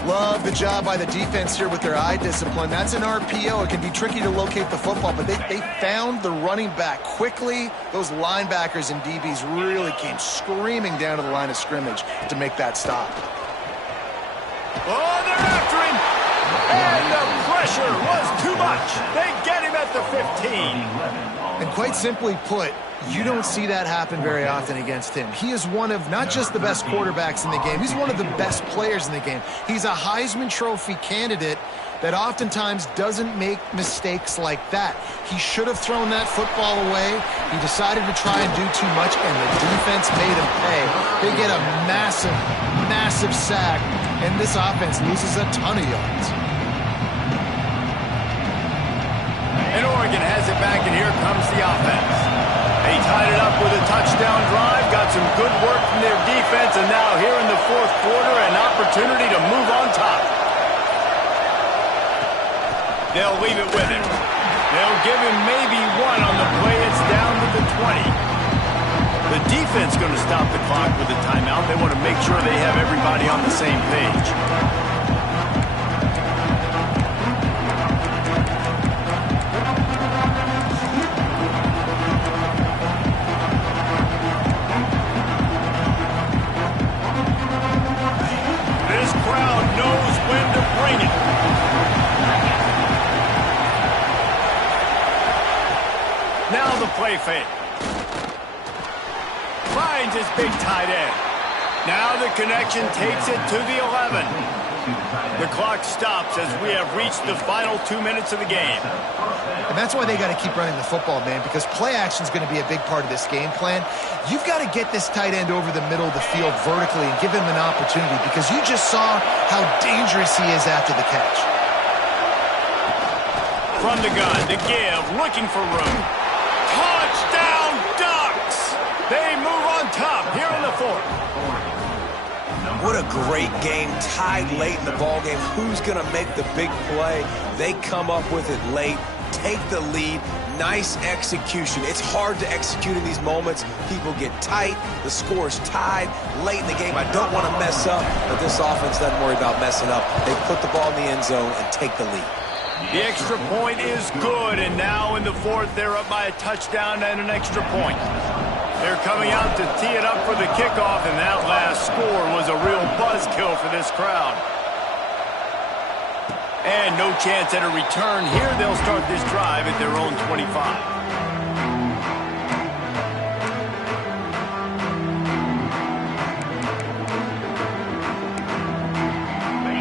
Love the job by the defense here with their eye discipline. That's an RPO. It can be tricky to locate the football, but they found the running back quickly. Those linebackers and DBs really came screaming down to the line of scrimmage to make that stop. Oh, they're after him. And the pressure was too much. They get him at the 15. And quite simply put, you don't see that happen very often against him. He is one of not just the best quarterbacks in the game, he's one of the best players in the game. He's a Heisman Trophy candidate that oftentimes doesn't make mistakes like that. He should have thrown that football away. He decided to try and do too much, and the defense made him pay. They get a massive, massive sack, and this offense loses a ton of yards. And Oregon has it back, and here comes the offense. They tied it up with a touchdown drive, got some good work from their defense, and now here in the 4th quarter, an opportunity to move on top. They'll leave it with him. They'll give him maybe 1 on the play. It's down to the 20. The defense going to stop the clock with a timeout. They want to make sure they have everybody on the same page. This crowd knows when to bring it. Now the play fake. Finds his big tight end. Now the connection takes it to the 11. The clock stops as we have reached the final 2 minutes of the game. And that's why they got to keep running the football, man, because play action is going to be a big part of this game plan. You've got to get this tight end over the middle of the field vertically and give him an opportunity, because you just saw how dangerous he is after the catch. From the gun, the give, looking for room. Touchdown, Ducks! They move on top here in the 4th. What a great game, tied late in the ball game. Who's going to make the big play? They come up with it late. take the lead. Nice execution. It's hard to execute in these moments. People get tight. The score's tied late in the game. I don't want to mess up, but this offense doesn't worry about messing up. They put the ball in the end zone and take the lead. The extra point is good, and now in the fourth, they're up by a touchdown and an extra point. They're coming out to tee it up for the kickoff, and that last score was a real buzzkill for this crowd. And no chance at a return here. They'll start this drive at their own 25.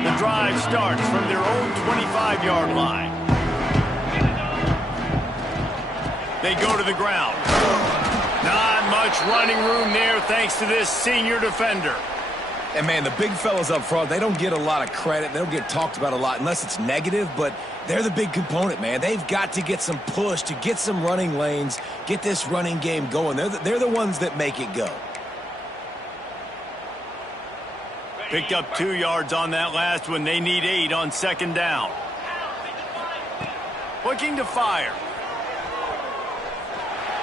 The drive starts from their own 25-yard line. They go to the ground. Not much running room there thanks to this senior defender. And, man, the big fellas up front, they don't get a lot of credit. They don't get talked about a lot unless it's negative, but they're the big component, man. They've got to get some push, to get some running lanes, get this running game going. They're the ones that make it go. Picked up 2 yards on that last one. They need 8 on second down. Looking to fire.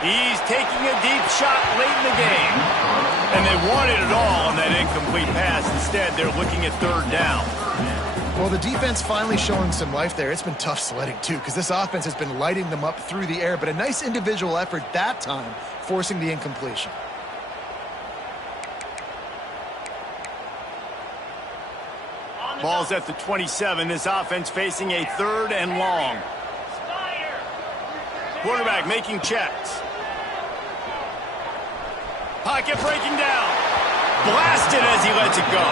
He's taking a deep shot late in the game. And they wanted it all on that incomplete pass. Instead, they're looking at third down. Well, the defense finally showing some life there. It's been tough sledding, too, because this offense has been lighting them up through the air. But a nice individual effort that time, forcing the incompletion. Ball's at the 27. This offense facing a third and long. Quarterback making checks. Pocket breaking down. Blasted as he lets it go.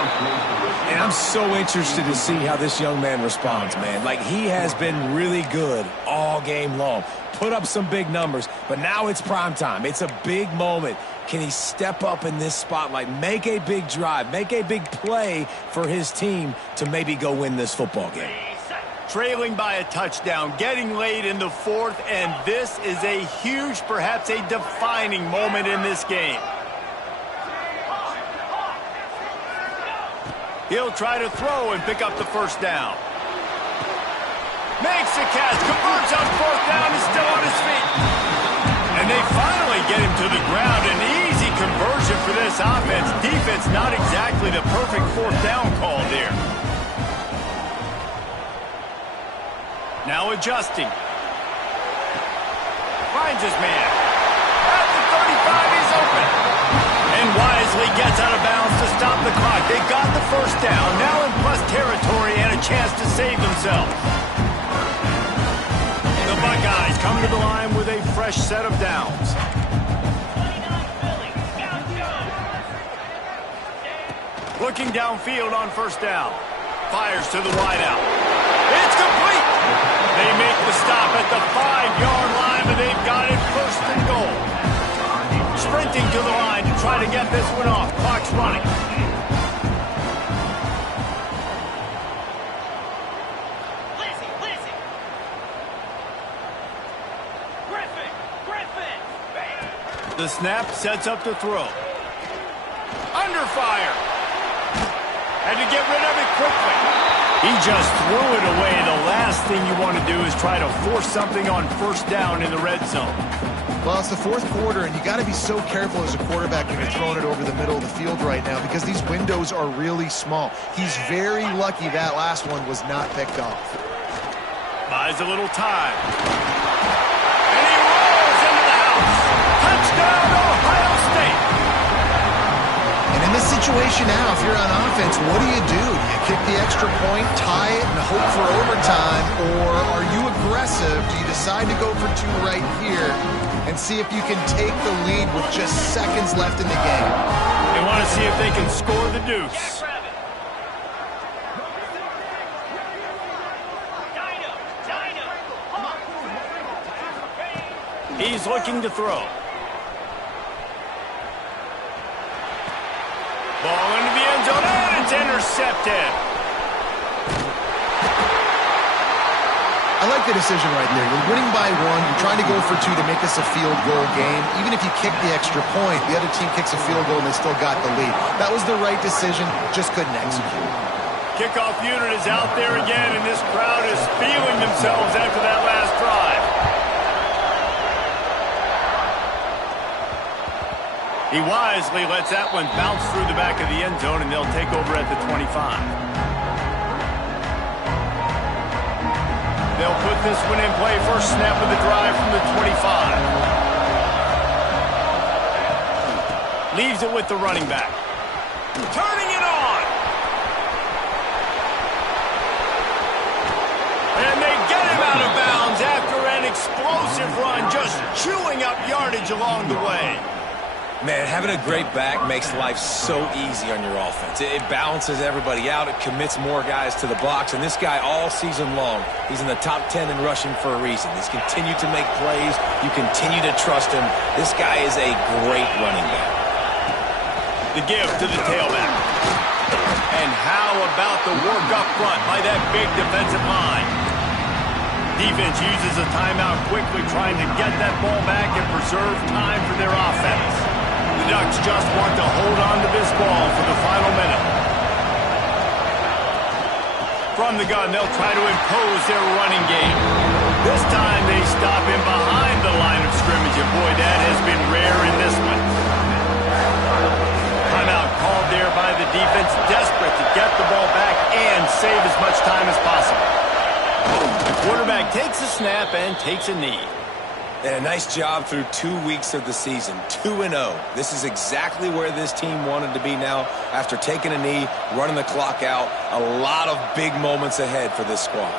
And I'm so interested to see how this young man responds, man. Like, he has been really good all game long. Put up some big numbers, but now it's prime time. It's a big moment. Can he step up in this spotlight, make a big drive, make a big play for his team to maybe go win this football game? Trailing by a touchdown, getting late in the fourth, and this is a huge, perhaps a defining moment in this game. He'll try to throw and pick up the first down. Makes a catch, converts on fourth down, is still on his feet. And they finally get him to the ground. An easy conversion for this offense. Defense not exactly the perfect fourth down call there. Now adjusting. Finds his man. At the 35, he's open. And wisely gets out of bounds to stop the clock. They got the first down. Now in plus territory and a chance to save themselves. The Buckeyes come to the line with a fresh set of downs. Looking downfield on first down. Fires to the wideout. It's complete. They make the stop at the 5-yard line, and they've got it first and goal. Sprinting to the line to try to get this one off. Clock's running. The snap sets up to throw. Under fire. Had to get rid of it quickly. He just threw it away. The last thing you want to do is try to force something on first down in the red zone. Well, it's the fourth quarter, and you got to be so careful as a quarterback when you're throwing it over the middle of the field right now because these windows are really small. He's very lucky that last one was not picked off. Buys a little time. And he rolls into the house. Touchdown, Ohio State. And in this situation now, if you're on offense, what do? Do you kick the extra point, tie it, and hope for overtime, or are you aggressive? Do you decide to go for two right here and see if you can take the lead with just seconds left in the game? They want to see if they can score the deuce. He's looking to throw. Ball into the end zone, and it's intercepted. I like the decision right there. You're winning by one. You're trying to go for two to make this a field goal game. Even if you kick the extra point, the other team kicks a field goal and they still got the lead. That was the right decision, just couldn't execute. Kickoff unit is out there again, and this crowd is feeling themselves after that last drive. He wisely lets that one bounce through the back of the end zone, and they'll take over at the 25. They'll put this one in play. First snap of the drive from the 25. Leaves it with the running back. Turning it on. And they get him out of bounds after an explosive run, just chewing up yardage along the way. Man, having a great back makes life so easy on your offense. It balances everybody out. It commits more guys to the box. And this guy all season long, he's in the top 10 in rushing for a reason. He's continued to make plays. You continue to trust him. This guy is a great running back. The give to the tailback. And how about the work up front by that big defensive line? Defense uses a timeout quickly, trying to get that ball back and preserve time for their offense. The Ducks just want to hold on to this ball for the final minute. From the gun, they'll try to impose their running game. This time they stop him behind the line of scrimmage, and boy, that has been rare in this one. Timeout called there by the defense, desperate to get the ball back and save as much time as possible. The quarterback takes a snap and takes a knee. And a nice job through 2 weeks of the season, 2-0. This is exactly where this team wanted to be now after taking a knee, running the clock out. A lot of big moments ahead for this squad.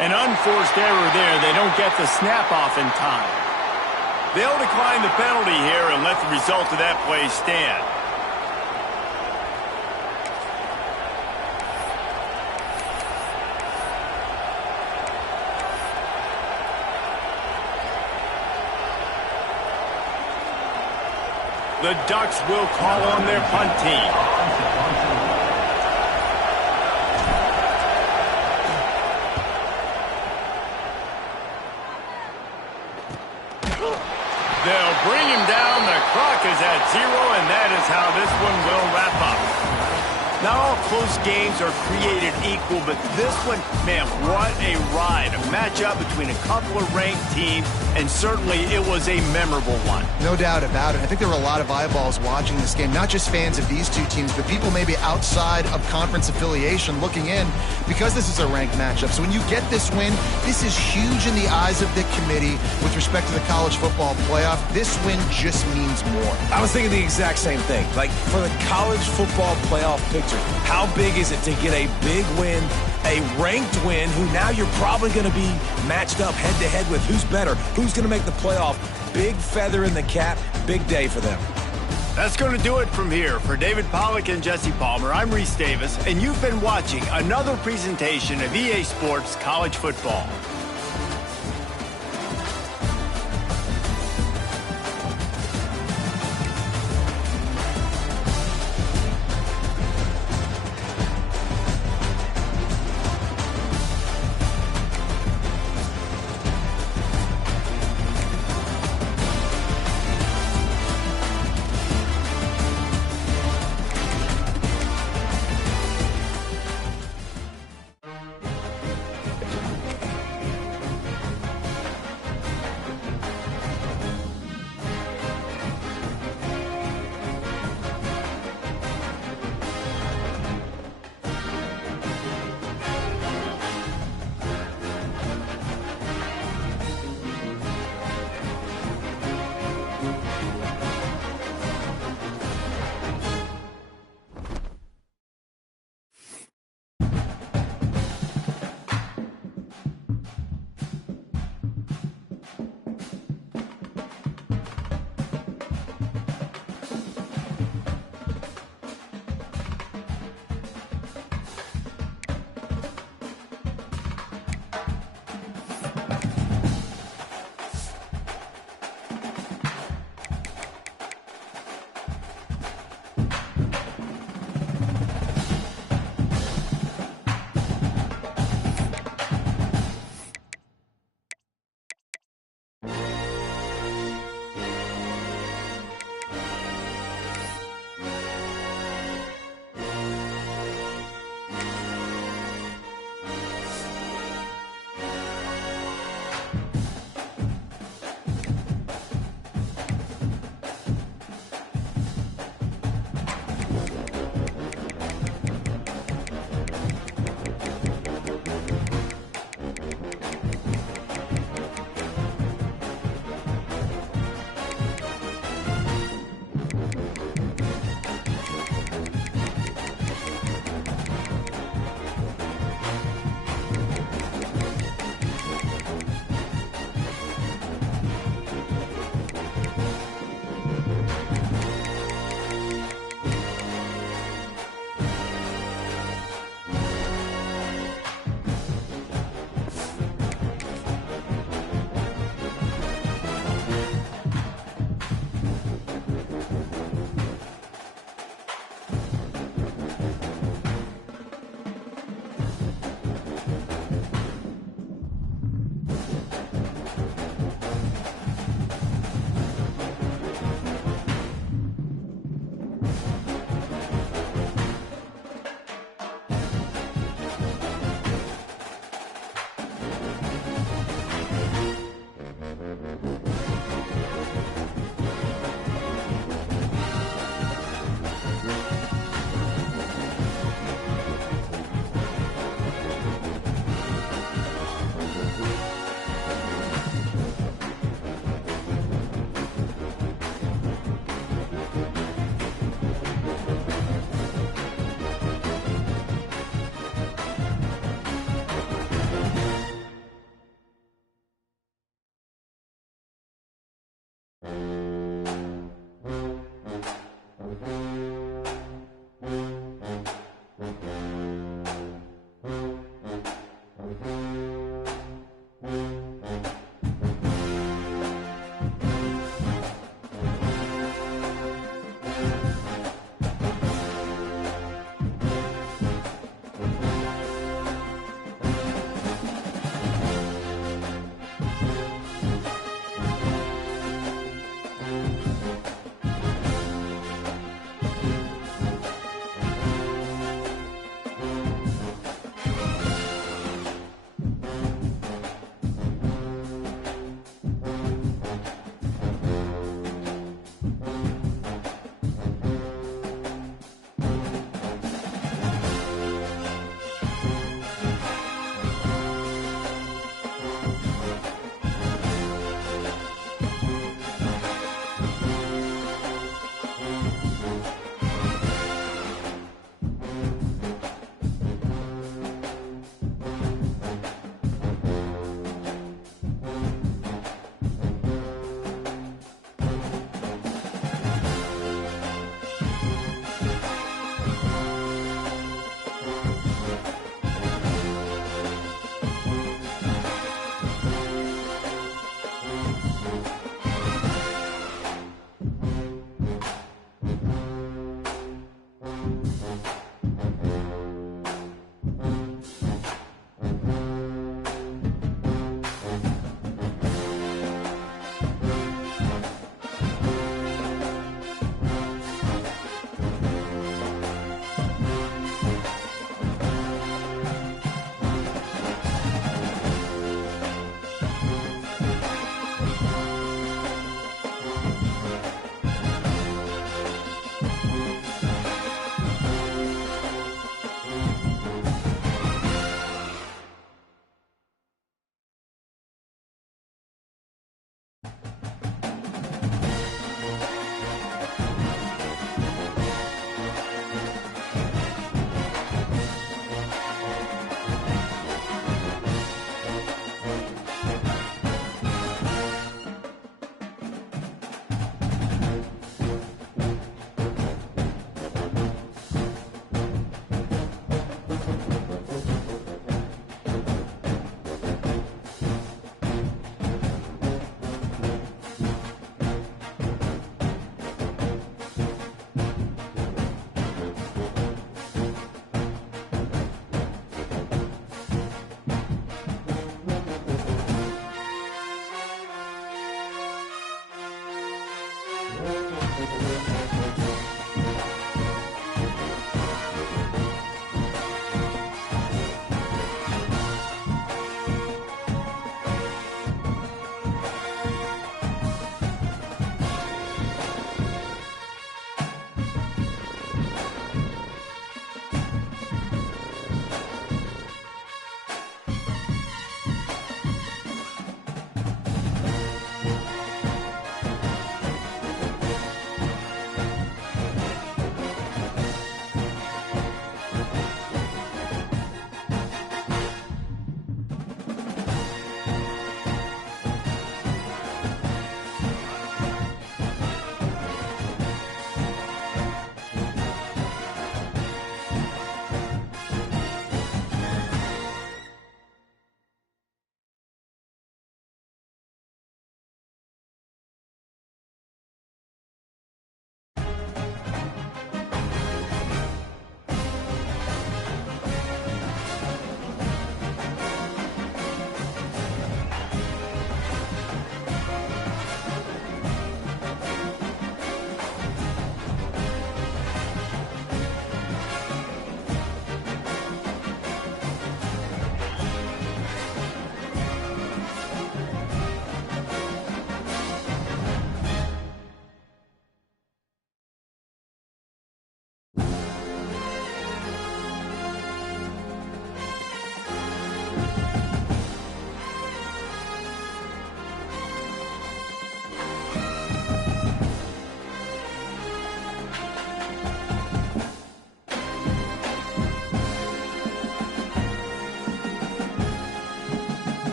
An unforced error there. They don't get the snap off in time. They'll decline the penalty here and let the result of that play stand. The Ducks will call on their punt team. They'll bring him down. The clock is at 0, and that is how this one will wrap up. Not all close games are created equal, but this one, man, what a ride. A matchup between a couple of ranked teams, and certainly it was a memorable one. No doubt about it. I think there were a lot of eyeballs watching this game, not just fans of these two teams, but people maybe outside of conference affiliation looking in because this is a ranked matchup. So when you get this win, this is huge in the eyes of the committee with respect to the college football playoff. This win just means more. I was thinking the exact same thing. Like, for the college football playoff picture, how big is it to get a big win, a ranked win, who now you're probably going to be matched up head-to-head with who's better, who's going to make the playoff. Big feather in the cap, big day for them. That's going to do it from here. For David Pollack and Jesse Palmer, I'm Reese Davis, and you've been watching another presentation of EA Sports College Football.